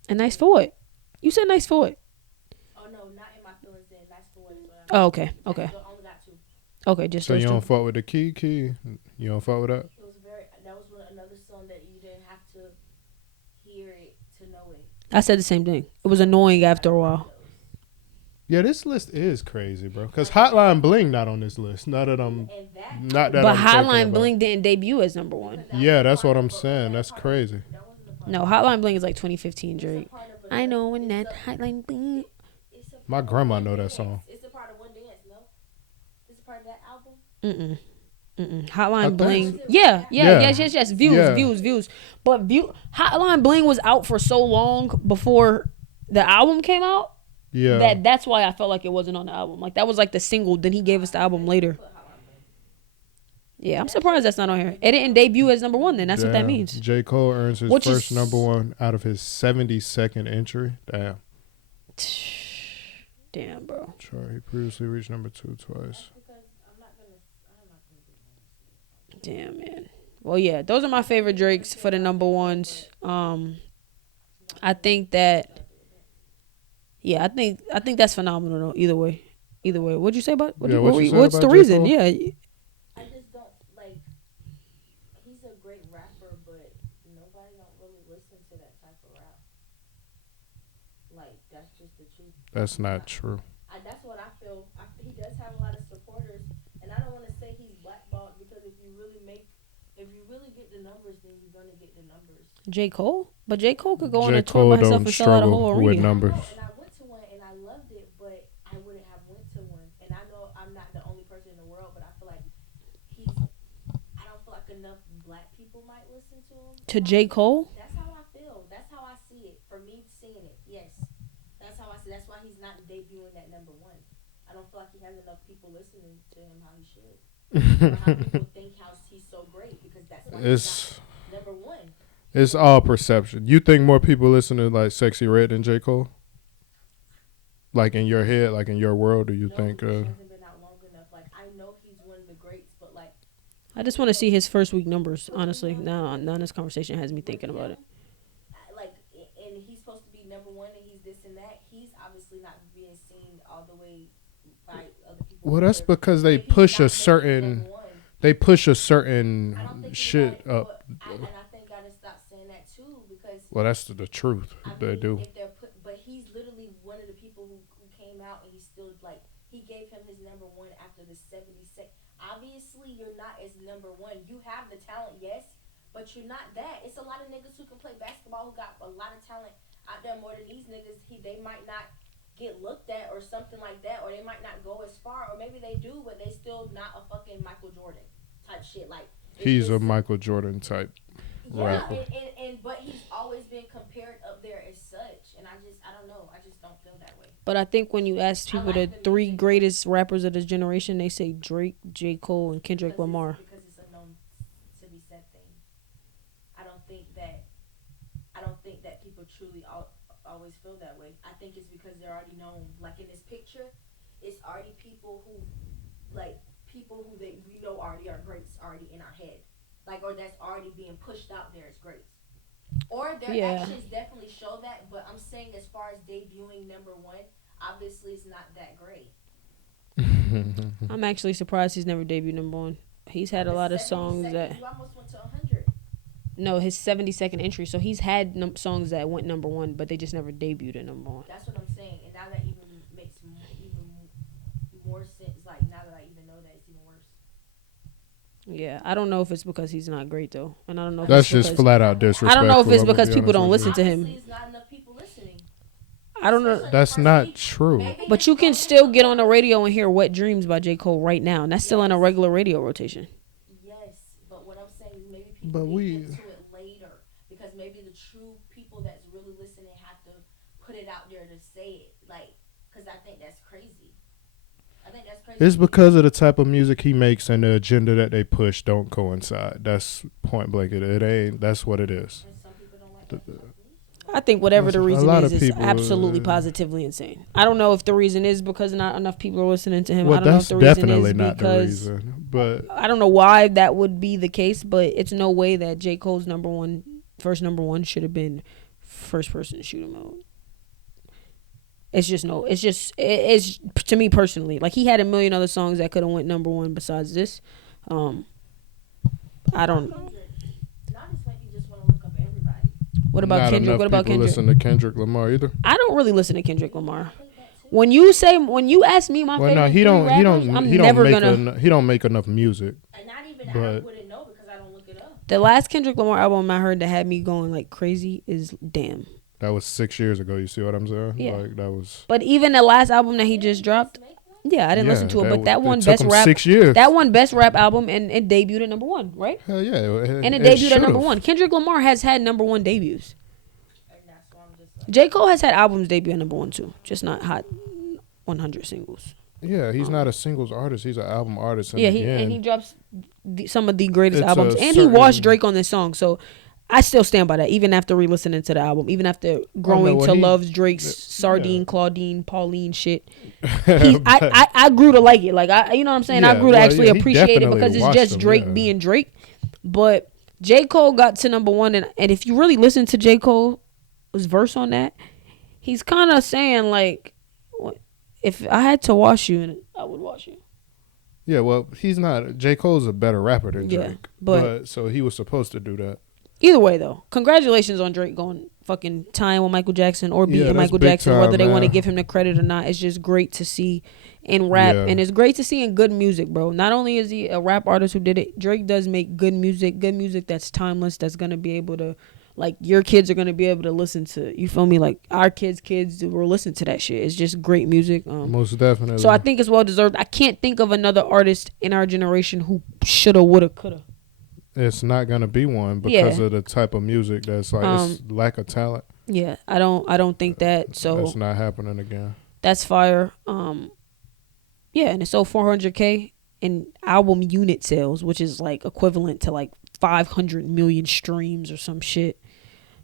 And Nice For What? You said Nice For What? Oh no, not In My Feelings. Then Nice For What is what Oh, okay. I only got 2. Okay, just so those you don't two. fuck with the key? You don't fuck with that? That was another song that you didn't have to hear it to know it. I said the same thing. It was annoying after a while. Yeah, this list is crazy, bro. Because Hotline Bling not on this list. Not that I'm not that. But I'm Hotline Bling didn't debut as number one. Yeah, that's what I'm saying. That's crazy. No, Hotline Bling is like 2015 Drake. I know when that Hotline Bling. My grandma know that song. It's a part of One Dance, no? It's a part of that album. Hotline Bling. Yes. Views. But Hotline Bling was out for so long before the album came out. Yeah. That's why I felt like it wasn't on the album. Like that was like the single. Then he gave us the album later. Yeah, I'm surprised that's not on here. It didn't debut as number one. Then that's what that means. J. Cole earns his first number one out of his 72nd entry. Damn, bro. Chart. He previously reached number 2 twice. Damn, man. Well, yeah, those are my favorite Drakes for the number ones. I think that. Yeah, I think that's phenomenal. Though. Either way. What'd you say about? What's the reason? Yeah. I just don't like. He's a great rapper, but nobody don't really listen to that type of rap. Like that's just the truth. That's not true. That's what I feel. He does have a lot of supporters, and I don't want to say he's blackballed because if you really get the numbers, then you're gonna get the numbers. J. Cole, but J. Cole could go on a tour by himself and sell out a whole arena. With numbers. And I went to one and I loved it, but I wouldn't have went to one. And I know I'm not the only person in the world, but I feel like I don't feel like enough black people might listen to him. To J. Cole? That's how I feel. That's how I see it. For me seeing it, yes. That's how I see it. That's why he's not debuting at number one. I don't feel like he has enough people listening to him how he should. Or how people think how he's so great because that's why he's not number one. It's all perception. You think more people listen to like Sexy Red than J. Cole? Like in your head, like in your world, do you think? He hasn't been out long enough. Like I know he's one of the greats, but like I just want to see his first week numbers. Honestly, now this conversation has me thinking about it. Like, and he's supposed to be number one, and he's this and that. He's obviously not being seen all the way by other people. Well, that's because they push a certain. They push a certain shit up. And I think I just stopped saying that too because. Well, that's the truth. They do. But he's literally one of the people who came out and he's still like he gave him his number one after the 72nd. Obviously, you're not as number one. You have the talent, yes, but you're not that. It's a lot of niggas who can play basketball who got a lot of talent out there more than these niggas. They might not get looked at or something like that, or they might not go as far, or maybe they do, but they still not a fucking Michael Jordan type shit. Like he's a Michael Jordan type rapper. But he's always been compared up there as such, and I don't know, I just don't feel that way. But I think when you ask people the three greatest rappers of this generation, they say Drake, J. Cole, and Kendrick Lamar. Because it's a known to be said thing. I don't think that people truly always feel that way. I think it's because they're already known. Like in this picture, it's already people who we know already are greats already in our head. Like, or that's already being pushed out there as greats. Or their actions definitely show that, but I'm saying as far as debuting number one, obviously it's not that great. I'm actually surprised he's never debuted number one. He's had a lot of songs that... You almost went to 100. No, his 72nd entry. So he's had songs that went number one, but they just never debuted at number one. That's what I'm saying. And now that even makes even more sense. Like, now that I even know that, it's even worse. Yeah, I don't know if it's because he's not great, though. And I don't know if that's just flat out disrespectful. I don't know if it's because people don't listen to him. There's not enough people listening. I don't know. That's not true. But you can still get on the radio and hear Wet Dreams by J. Cole right now. And that's still in a regular radio rotation. Yes, but what I'm saying is maybe people get into it later. Because maybe the true people that's really listening have to put it out there to say it. Like, because I think that's crazy. It's because of the type of music he makes and the agenda that they push don't coincide. That's point blank. It ain't. That's what it is. And some people don't like that. I think whatever the reason is, it's absolutely positively insane. I don't know if the reason is because not enough people are listening to him. Well, I don't know if the reason is not because the reason, but I don't know why that would be the case. But it's no way that J. Cole's first number one should have been first person shooter mode. It's to me personally. Like, he had a million other songs that could have went number one besides this. I don't know. What about Kendrick? What about Kendrick? Listen to Kendrick Lamar either. I don't really listen to Kendrick Lamar. When you ask me my favorite he don't make enough music. And not even I wouldn't know because I don't look it up. The last Kendrick Lamar album I heard that had me going like crazy is Damn. That was 6 years ago. You see what I'm saying? Yeah. Like, that was. But even the last album that he just dropped, yeah, I didn't listen to it. But that one best rap, 6 years. That one best rap album, and it debuted at number one, right? Hell yeah, and it debuted at number one. Kendrick Lamar has had number one debuts. J. Cole has had albums debut at number one too, just not hot 100 singles. Yeah, he's not a singles artist. He's an album artist. And he drops some of the greatest albums, and he washed Drake on this song. So I still stand by that, even after re-listening to the album, even after growing to love Drake's Sardine, Claudine, Pauline shit. I grew to like it. Like, you know what I'm saying? I grew to actually appreciate it because it's just Drake being Drake. But J. Cole got to number one, and if you really listen to J. Cole's verse on that, he's kind of saying, like, if I had to wash you, I would wash you. Yeah, well, he's not. J. Cole's a better rapper than Drake. But so he was supposed to do that. Either way, though, congratulations on Drake going fucking tying with Michael Jackson or beating Michael Jackson, whether they want to give him the credit or not. It's just great to see in rap, and it's great to see in good music, bro. Not only is he a rap artist who did it, Drake does make good music that's timeless, that's going to be able to, like, your kids are going to be able to listen to, you feel me? Like, our kids will listen to that shit. It's just great music. Most definitely. So I think it's well deserved. I can't think of another artist in our generation who shoulda, woulda, coulda. It's not gonna be one because of the type of music that's like it's lack of talent. Yeah, I don't think that. So that's not happening again. That's fire. And it sold 400K in album unit sales, which is like equivalent to like 500 million streams or some shit.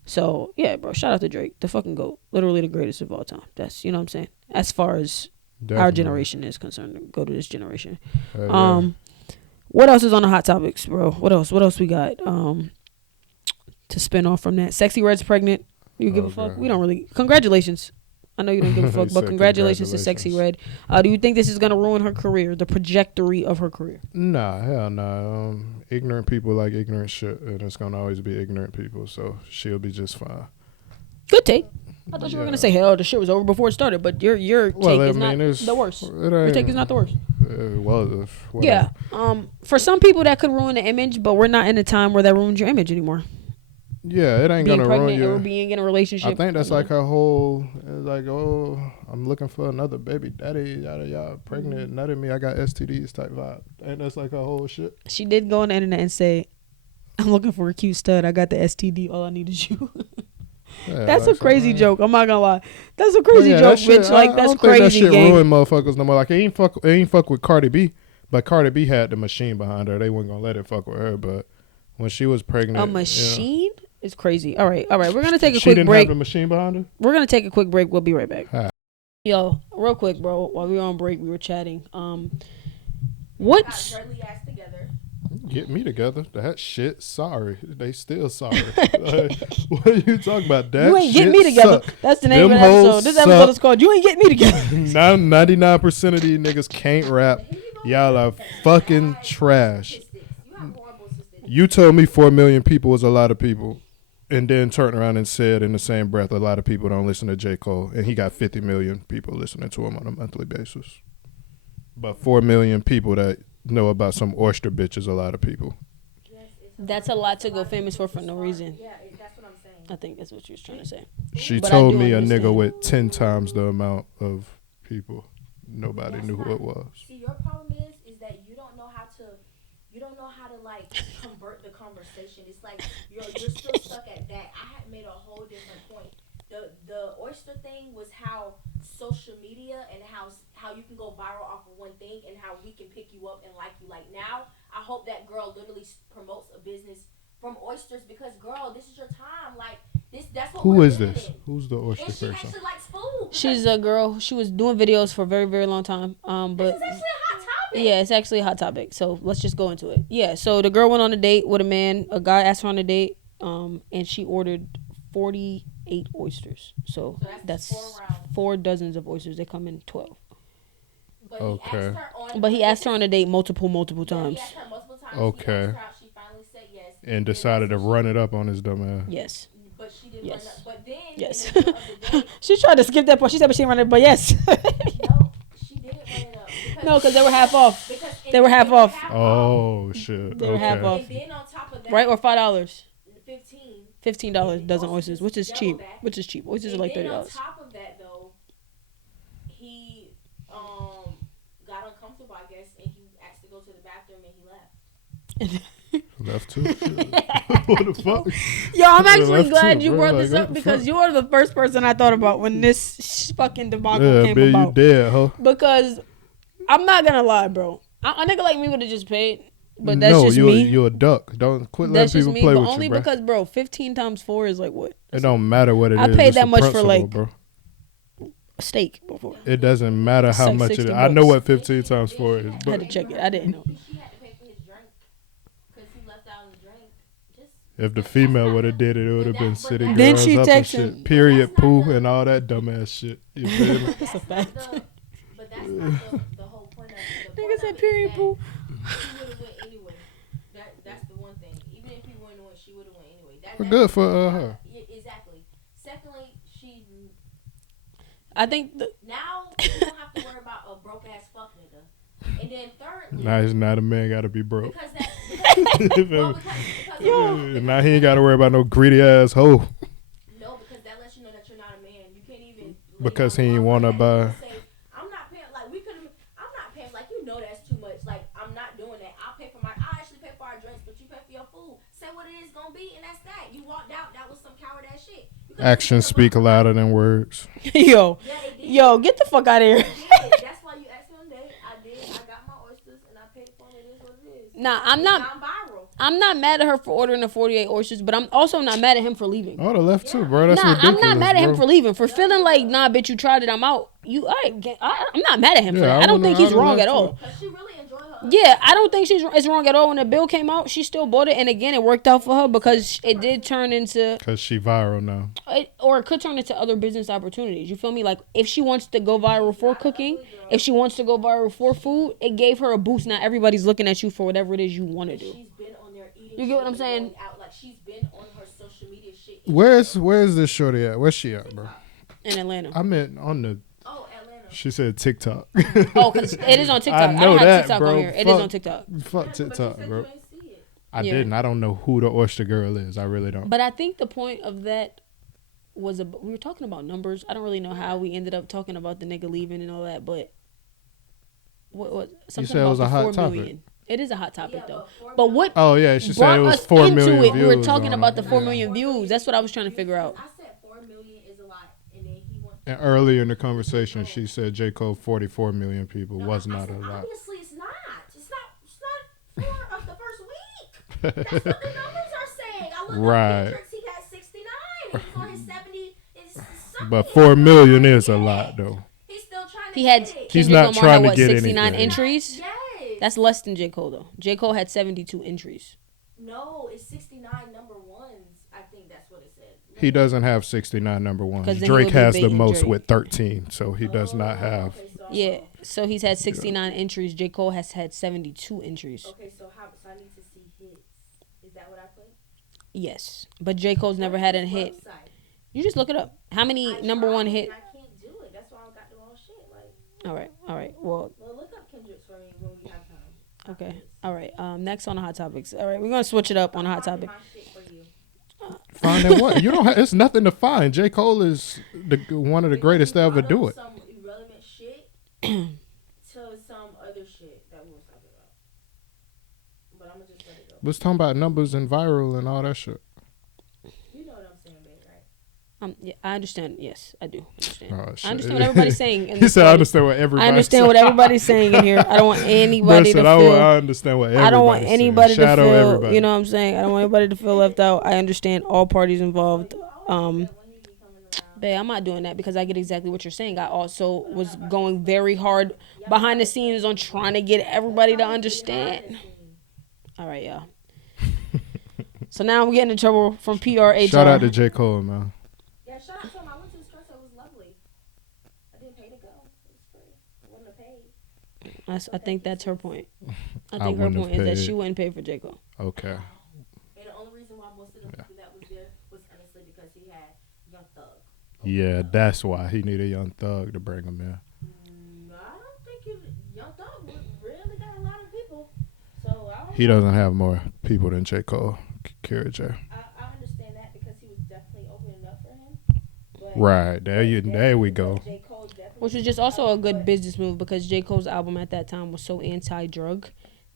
So yeah, bro, shout out to Drake, the fucking GOAT, literally the greatest of all time. That's, you know what I'm saying. As far as our generation is concerned, go to this generation. What else is on the hot topics, bro? What else we got to spin off from that? Sexy Red's pregnant. You give a fuck? God. We don't really. Congratulations. I know you don't give a fuck, but congratulations to Sexy Red. Do you think this is going to ruin her career, the trajectory of her career? Nah, hell nah. Ignorant people like ignorant shit, and it's going to always be ignorant people, so she'll be just fine. Good take. I thought you were going to say, hell, the shit was over before it started, but your take is not the worst. Your take is not the worst. Well, yeah. For some people, that could ruin the image, but we're not in a time where that ruins your image anymore. Yeah, it ain't being gonna ruin pregnant you. or being in a relationship. I think that's like her whole. It's like, oh, I'm looking for another baby daddy. Yada yada, pregnant, nutting me. I got STDs type vibe. And that's like her whole shit. She did go on the internet and say, "I'm looking for a cute stud. I got the STD. All I need is you." Yeah, that's a crazy joke. I'm not gonna lie. That's a crazy joke, bitch. Like that's crazy. That shit ruined motherfuckers no more. Like it ain't fuck with Cardi B, but Cardi B had the machine behind her. They weren't gonna let it fuck with her. But when she was pregnant, a machine is crazy. All right. We're gonna take a quick break. She didn't have the machine behind her. We're gonna take a quick break. We'll be right back. Right. Yo, real quick, bro. While we were on break, we were chatting. What's get me together? That shit. Sorry, they still sorry. Like, what are you talking about? That you ain't get me together. Suck. That's the name of the episode. This episode is called "You Ain't Get Me Together." 99% of these niggas can't rap. Y'all are fucking trash. You told me 4 million people was a lot of people, and then turned around and said in the same breath, a lot of people don't listen to J. Cole, and he got 50 million people listening to him on a monthly basis. But 4 million people that know about some oyster bitch is a lot of people. That's a lot to go famous for no reason. Yeah, that's what I'm saying. I think that's what you was trying to say. She told me a nigga with 10 times the amount of people. Nobody knew who it was. See, your problem is that you don't know how to like convert the conversation. It's like you're still stuck at that. I had made a whole different point. The oyster thing was how social media and how you can go viral off of one thing and how we can pick you up and like you. Like now, I hope that girl literally promotes a business from oysters because girl, this is your time. Like that's what. Who is this? Who's the oyster person? She actually likes food. She's a girl. She was doing videos for a very, very long time. But this is actually a hot topic. Yeah, it's actually a hot topic. So let's just go into it. Yeah. So the girl went on a date with a man. A guy asked her on a date. And she ordered 48 oysters. So that's 4 dozens of oysters. They come in 12. But okay. He asked her on a date multiple times. He asked her multiple times. Okay. She finally said yes. And decided to run it up on his dumb ass. Yes. But she didn't run up. But then yes. She tried to skip that part. She said, but she didn't run it. But yes. No, she didn't run it up. No, because they were half off. They were half off. Oh shit. They were half off. And then on top of that, right, or $5. $15 dozen oysters, which is cheap. Oysters are like $30. On top of that, though, he got uncomfortable, I guess, and he asked to go to the bathroom, and he left. Left too. What the fuck? Yo, I'm actually glad you brought this up because you are the first person I thought about when this fucking debacle came about. You dead, huh? Because I'm not gonna lie, bro. A nigga like me would have just paid. But that's just me. No, you're a duck. Don't quit letting people play with you, only bro. Because, bro, 15 times 4 is like what? It don't matter what it is. I paid that much for like bro. A steak before. It doesn't matter how much it is. I know what 15 times 4 is. I had to check it. I didn't know. She had to pay for his drink because he left out his drink. If the female would have did it, it would have been city girls then she up and shit. Period, poo, and all that dumbass shit. You feel me? That's a fact. But that's not the whole point of it. Nigga said period, poo. She would have went anyway. That's the one thing. Even if he wouldn't win, she would have went anyway. That's good for her. Exactly. Secondly, I think now you don't have to worry about a broke ass fuck nigga. And then thirdly, now he's not a man. Got to be broke. Because now he ain't got to worry about no greedy ass hoe. No, because that lets you know that you're not a man. You can't even because he ain't want to buy. I'm not paying like we could have. I'm not paying like that's too much. Like I'm not doing that. I actually pay for our drinks, but you pay for your food. Say what it is gonna be, and that's that. You walked out. That was some coward ass shit. Actions speak louder than words. Yo, get the fuck out of here. That's why you asked me on date. I did. I got my oysters and I paid for it. It is what it is. Nah, I'm not mad at her for ordering the 48 oysters, but I'm also not mad at him for leaving. I would have left too, bro. That's ridiculous. I'm not mad at him for leaving. For feeling like, nah, bitch, you tried it. I'm out. I'm not mad at him for that. I don't think he's wrong at all. She really enjoyed her. Yeah, I don't think it's wrong at all. When the bill came out, she still bought it, and again, it worked out for her because it did turn into. Because she viral now. Or it could turn into other business opportunities. You feel me? Like if she wants to go viral for cooking, if she wants to go viral for food, it gave her a boost. Now everybody's looking at you for whatever it is you want to do. She's been on there eating. You get what I'm saying? Like she's been on her social media shit. Where's this shorty at? Where's she at, bro? In Atlanta. I meant on the. Oh, Atlanta. She said TikTok. Oh, because it is on TikTok. I don't have TikTok on here. It is on TikTok. Fuck TikTok, bro. I didn't. I don't know who the Oyster Girl is. I really don't. But I think the point of that was we were talking about numbers. I don't really know how we ended up talking about the nigga leaving and all that, but what something you said about it was a hot 4 topic. million. It is a hot topic though. But what? Oh yeah, she said brought it was us 4 into million it. views. We were talking about the 4 million views. That's what I was trying to figure out. I said 4 million is a lot, and then he wants. And earlier in the conversation, she said J. Cole 44 million people was not a lot. Obviously, it's not. It's not 4 of the first week. That's what the numbers are saying. I looked at Kendrick's. He got 69. He was on his 70. But 4 million is a lot, though. He's still trying to. He had. He's not trying to get 69 anything. entries. Yes. That's less than J. Cole though. J. Cole had 72 entries. No, it's 69 number ones. I think that's what it said. He doesn't have 69 number ones. Drake has the most with 13, so he does not have. Okay, so he's had 69 entries. J. Cole has had 72 entries. Okay, so I need to see hits. Is that what I put? Yes, but J. Cole's never had a hit. You just look it up. How many number one hit? I can't do it. That's why I got the wrong shit. Like. All right. Well, look up Kendrick's for me when we have time. Okay. All right. Next on the hot topics. All right, we're gonna switch it up on the hot topic. Finding what? You don't have. It's nothing to find. J. Cole is one of the greatest to ever do it. Some irrelevant shit to some other shit that we was talking about. But I'm gonna just let it go. Let's talk about numbers and viral and all that shit. You know what I'm saying, babe, right? Yeah, I understand. Yes, I do understand. Oh, I understand what everybody's saying. He said, "I understand what everybody." I understand what everybody's saying in here. I don't want anybody to feel. I understand what everybody's saying. I don't want anybody to feel. Everybody. You know what I'm saying? I don't want anybody to feel left out. I understand all parties involved. Babe, I'm not doing that because I get exactly what you're saying. I also was going very hard behind the scenes on trying to get everybody to understand. All right, y'all. So now I'm getting in trouble from PRHR. Shout out to J. Cole, man. Yeah, shout out to him. I went to his concert. It was lovely. I didn't pay to go. It was free. I wouldn't have paid. I think that's her point. I think her point is that she wouldn't pay for J. Cole. Okay. And the only reason why most of the people that was there was honestly because he had Young Thug. Yeah, that's why he needed Young Thug to bring him in. I don't think Young Thug really got a lot of people. So he doesn't have more people than J. Cole. KARE J. I understand that because he was definitely opening up for him. But right there we go. Which was just also a good business move because J. Cole's album at that time was so anti-drug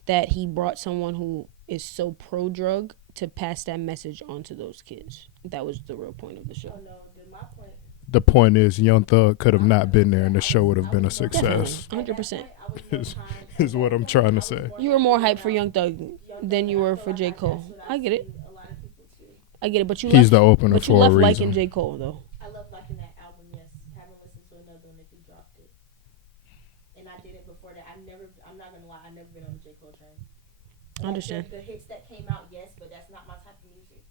that he brought someone who is so pro-drug to pass that message on to those kids. That was the real point of the show. Oh, no, my point. The point is, Young Thug could have not been there, and the show would have been a success. 100%. Is what I'm trying to say. You were more hyped for Young Thug than you were for J. Cole. I get it. But he's the opener for a reason. But you left liking J. Cole though. I love liking that album. Yes, haven't listened to another one if he dropped it, and I did it before that. I'm not gonna lie. I've never been on the J. Cole train. I understand. The hits that came out, yes, but that's not my type of music.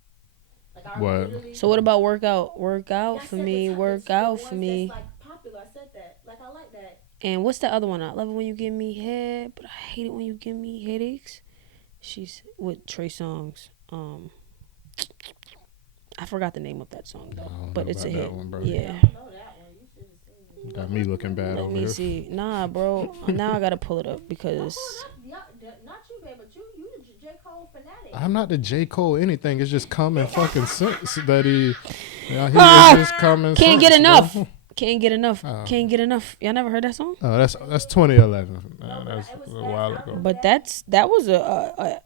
Like what? So what about workout? Workout for me. Workout for me. Like popular. I said that. Like I like that. And what's the other one? I love it when you give me head, but I hate it when you give me headaches. She's with Trey Songz. I forgot the name of that song though, but it's a hit. Yeah. Got me looking bad over here. Let me see. Nah, bro. Now I gotta pull it up because. Not you, babe, but you the J. Cole fanatic. I'm not the J. Cole anything. It's just common fucking sense that he just common can't sense, get enough. Bro. Can't get enough. Can't get enough. Y'all never heard that song? Oh, that's 2011. That's a while ago. But that was a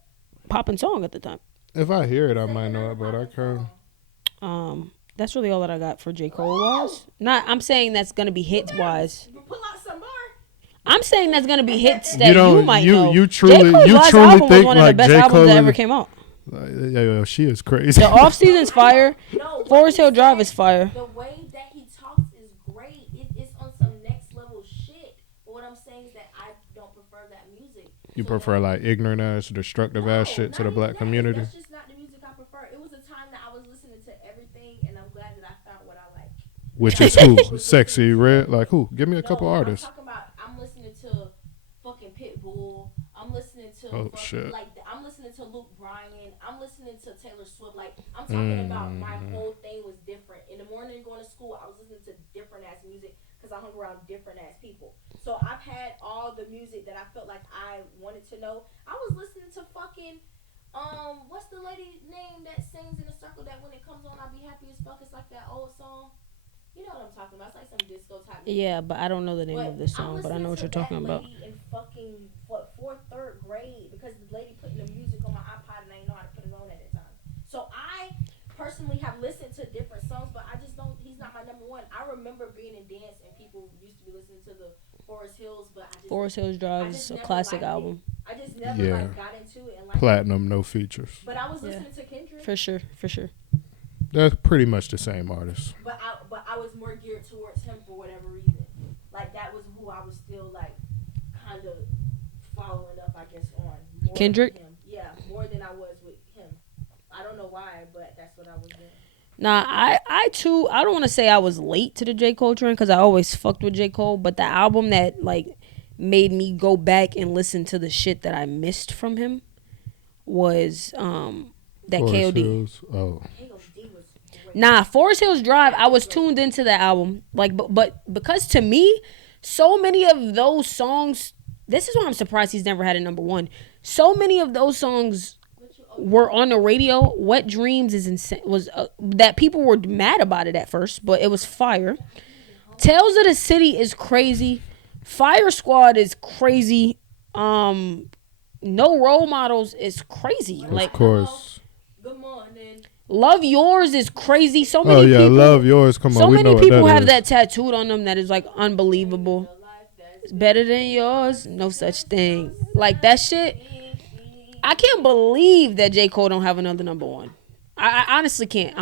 popping song at the time. If I hear it, I might know it, but I can't. That's really all that I got for J. Cole wise. I'm saying that's gonna be hits wise. Pull out some more. I'm saying that's gonna be hits that you might know. You truly think was one of the best J. albums Cole that ever came out. Yeah, she is crazy. The off season's fire. Forest Hill Drive is fire. The way that he talks is great. It's on some next level shit. But what I'm saying is that I don't prefer that music. You prefer like ignorant ass, destructive ass shit to the black community? That's just not the music I prefer. It was a time that I was listening to everything, and I'm glad that I found what I like. Which is who? Sexy Red? Like who? Give me a couple artists. I'm talking about. I'm listening to fucking Pitbull. I'm listening to I'm listening to Luke Bryan. I'm listening to Taylor Swift. Like I'm talking about my whole thing was different. In the morning going to school, I was listening to different ass music because I hung around different ass people. So I've had all the music that I felt like I wanted to know. I was listening to fucking What's the lady name that sings in a circle that when it comes on, I'll be happy as fuck? It's like that old song. You know what I'm talking about? It's like some disco type music. Yeah, but I don't know the name of the song, but I know what you're talking about. In fucking third grade, because the lady putting the music on my iPod and I didn't know how to put it on at that time. So I personally have listened to different songs, but I just don't. He's not my number one. I remember being in dance and people used to be listening to the Forest Hills, but Forest Hills Drive is a classic album. I just never got into it and Platinum, no features. But I was listening to Kendrick. For sure. That's pretty much the same artist. But I was more geared towards him for whatever reason. Like that was who I was still like kind of following up, I guess, on. Kendrick? Yeah, more than I was with him. I don't know why, but that's what I was doing. Nah, I too, I don't want to say I was late to the J. Cole trend because I always fucked with J. Cole, but the album that like made me go back and listen to the shit that I missed from him was that Forest KOD. Hills. Oh. Nah, Forest Hills Drive, I was tuned into that album. Like, but because to me, so many of those songs, this is why I'm surprised he's never had a number one. So many of those songs were on the radio. Wet Dreams is insane. Was that people were mad about it at first, but it was fire. Tales of the City is crazy. Fire Squad is crazy. No Role Models is crazy. Of course. Good morning. Love Yours is crazy. So many people. Love Yours. Come on, so we many know people what that have is. that tattooed on them that is like unbelievable. It's better than yours. No such thing. Like that shit. I can't believe that J. Cole don't have another number one. I honestly can't.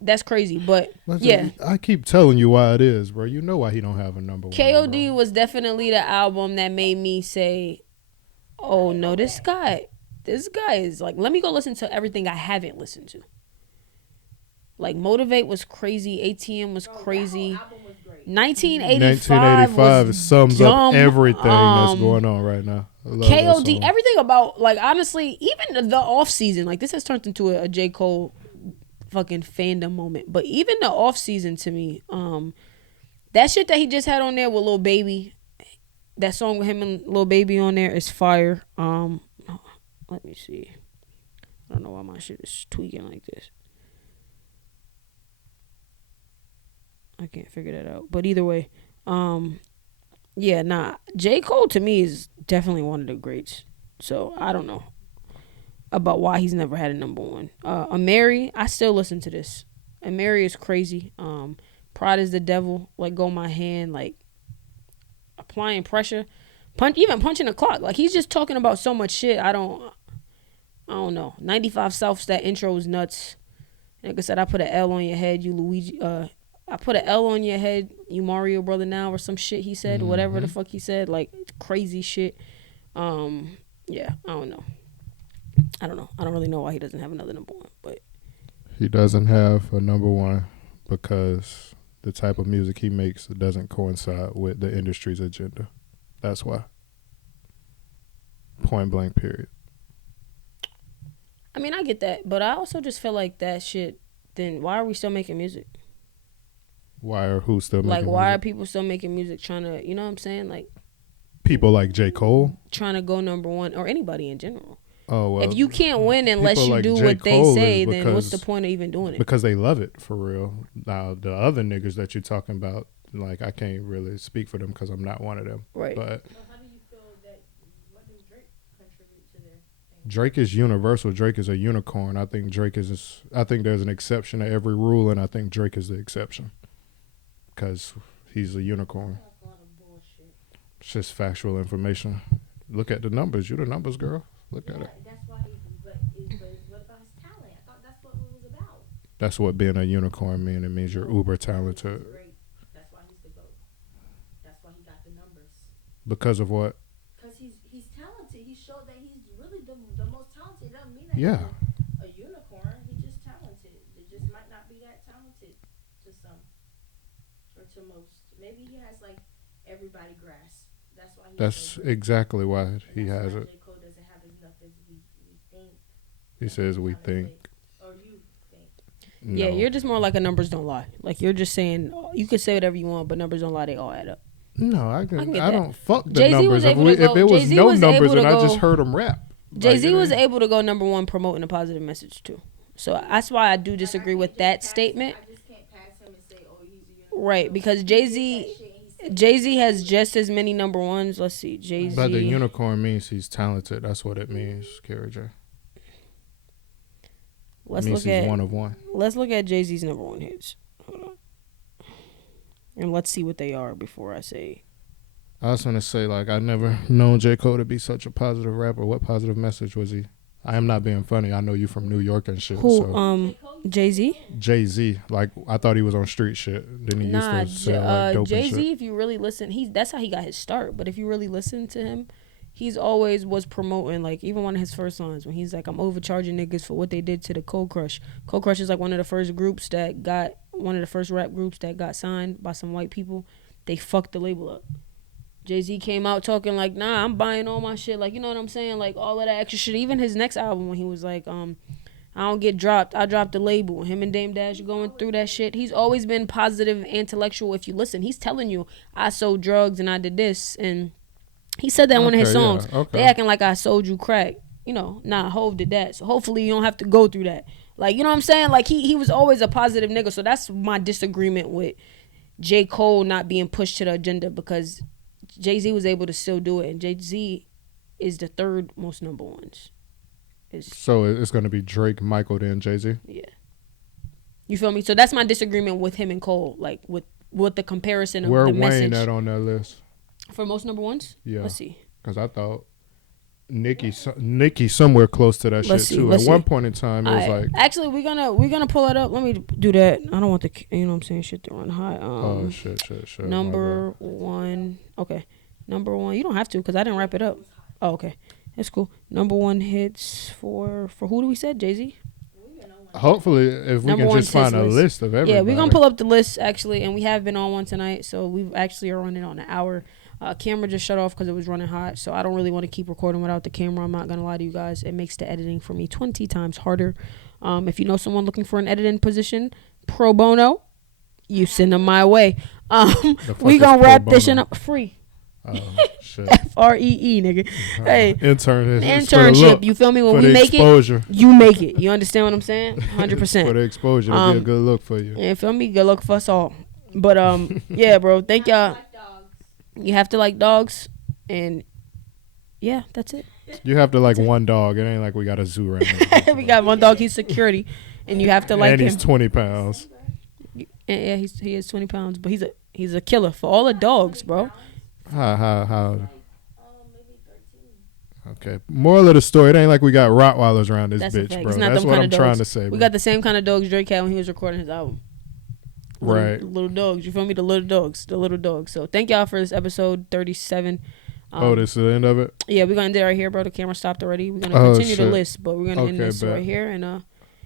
That's crazy. But yeah. I keep telling you why it is, bro. You know why he don't have a number one. KOD was definitely the album that made me say, oh no, this guy is like, let me go listen to everything I haven't listened to. Like Motivate was crazy. ATM was crazy. 1985 sums dumb. up everything that's going on right now. KOD, everything about, like, honestly, even the off season, like this has turned into a J. Cole fucking fandom moment. But even the off season to me, that shit that he just had on there with Lil Baby, that song with him and Lil Baby on there is fire. Let me see. I don't know why my shit is tweaking like this. I can't figure that out. But either way, yeah, nah. J. Cole to me is definitely one of the greats. So I don't know about why he's never had a number one. Amiri, I still listen to this. Amiri is crazy. Pride is the Devil, Let Go My Hand, like applying pressure. Even punching the clock. Like he's just talking about so much shit. I don't know. 95 South, that intro is nuts. Like I said, I put an L on your head, you Luigi. I put an L on your head, you Mario brother now, or some shit he said, whatever the fuck he said, like crazy shit. Yeah, I don't know. I don't really know why he doesn't have another number one, but he doesn't have a number one because the type of music he makes doesn't coincide with the industry's agenda. That's why. Point blank, period. I mean, I get that, but I also just feel like that shit, then why are we still making music? Who's still making music? Why are people still making music trying to, you know what I'm saying? Like, people like J. Cole? Trying to go number one, or anybody in general. Oh, well. If you can't win unless you do what they say, then what's the point of even doing it? Because they love it, for real. Now, the other niggas that you're talking about, like, I can't really speak for them because I'm not one of them. Right. But so how do you feel that, what does Drake contribute to their thing? Drake is universal. Drake is a unicorn. I think there's an exception to every rule, and I think Drake is the exception. Because he's a unicorn. That's a lot of bullshit. It's just factual information. Look at the numbers. You're the numbers girl. Look at it. That's why but what about his talent? I thought that's what it was about. That's what being a unicorn means. It means you're uber talented. Great. That's why he's the GOAT. That's why he got the numbers. Because of what? Because he's talented. He showed that he's really the most talented. It doesn't mean that Yeah. he's a unicorn. He's just talented. It just might not be that talented to some. Or to most. Maybe he has like everybody grasp. That's why. That's exactly why he has it. J. Cole doesn't have as enough as we think. He says we think. Or you think. No. Yeah, you're just more like a numbers don't lie. Like you're just saying you can say whatever you want, but numbers don't lie. They all add up. No, I get don't that. fuck the Jay-Z numbers. was If able to it was Jay-Z no was numbers able and to I just go- heard him rap, Jay-Z was able to go number one promoting a positive message too. So that's why I do disagree with that statement. I just can't pass him and say, oh, he's a unicorn. Right, because Jay-Z has just as many number ones. Let's see, Jay-Z. But the unicorn means he's talented. That's what it means, Kara J. Let's means look he's at one of one. Let's look at Jay-Z's number one hits. Hold on. And let's see what they are before I say. I was gonna say, like, I never known J. Cole to be such a positive rapper. What positive message was he? I am not being funny. I know you from New York and shit. Who? So. Jay-Z. Jay-Z. Like, I thought he was on street shit. Didn't he used to sell like dope Jay-Z. and shit? If you really listen, that's how he got his start. But if you really listen to him, he's always was promoting, like, even one of his first lines when he's like, I'm overcharging niggas for what they did to the Cold Crush. Cold Crush is like one of the first rap groups that got signed by some white people. They fucked the label up. Jay-Z came out talking like, nah, I'm buying all my shit. Like, you know what I'm saying? Like, all of that extra shit. Even his next album when he was like, I don't get dropped. I dropped the label. Him and Dame Dash going through that shit. He's always been positive, intellectual. If you listen, he's telling you, I sold drugs and I did this. And he said that in one of his songs. Yeah, okay. They acting like I sold you crack. You know, nah, Hov did that. So hopefully you don't have to go through that. Like, you know what I'm saying? Like, he was always a positive nigga. So that's my disagreement with J. Cole not being pushed to the agenda, because Jay-Z was able to still do it. And Jay-Z is the third most number ones. So it's going to be Drake, Michael, then Jay-Z? Yeah. You feel me? So that's my disagreement with him and Cole. Like, with the comparison of the message. Where Wayne at on that list? For most number ones? Yeah. Let's see. Because I thought Nicki somewhere close to that shit too. At one point in time, it was like. Actually, we're gonna pull it up. Let me do that. I don't want the, you know what I'm saying, shit to run high. Shit. Number one. Okay. Number one. You don't have to, because I didn't wrap it up. Oh, okay. That's cool. Number one hits for who do we said? Jay-Z? Hopefully, if we can just find a list of everybody. Yeah, we're going to pull up the list, actually, and we have been on one tonight, so we actually are running on an hour. Camera just shut off because it was running hot, so I don't really want to keep recording without the camera. I'm not going to lie to you guys. It makes the editing for me 20 times harder. If you know someone looking for an editing position, pro bono, you send them my way. We going to wrap this shit up free. Oh, shit. FREE, nigga. Hey, internship. You feel me? When we make it, you make it. You understand what I'm saying? 100%. For the exposure, it'll be a good look for you. Yeah, feel me? Good luck for us all. But yeah, bro. Thank y'all. You have to like dogs, and yeah, that's it. You have to like one dog. It ain't like we got a zoo right now. We got one dog. He's security, and you have to like him. And he's 20 pounds. Yeah, he is 20 pounds, but he's a killer for all the dogs, bro. How? Maybe 13. Okay. Moral of the story: it ain't like we got Rottweilers around this bitch, bro. It's not That's them what kind I'm of trying dogs. to say. We bro. got the same kind of dogs Drake had when he was recording his album. Right. Little dogs. You feel me? The little dogs. So thank y'all for this episode 37. This is the end of it? Yeah, we're going to end it right here, bro. The camera stopped already. We're going to continue the list, but we're going to end this right here. And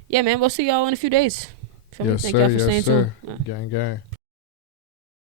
yeah, man, we'll see y'all in a few days. Feel me? Thank y'all for staying tuned. Gang.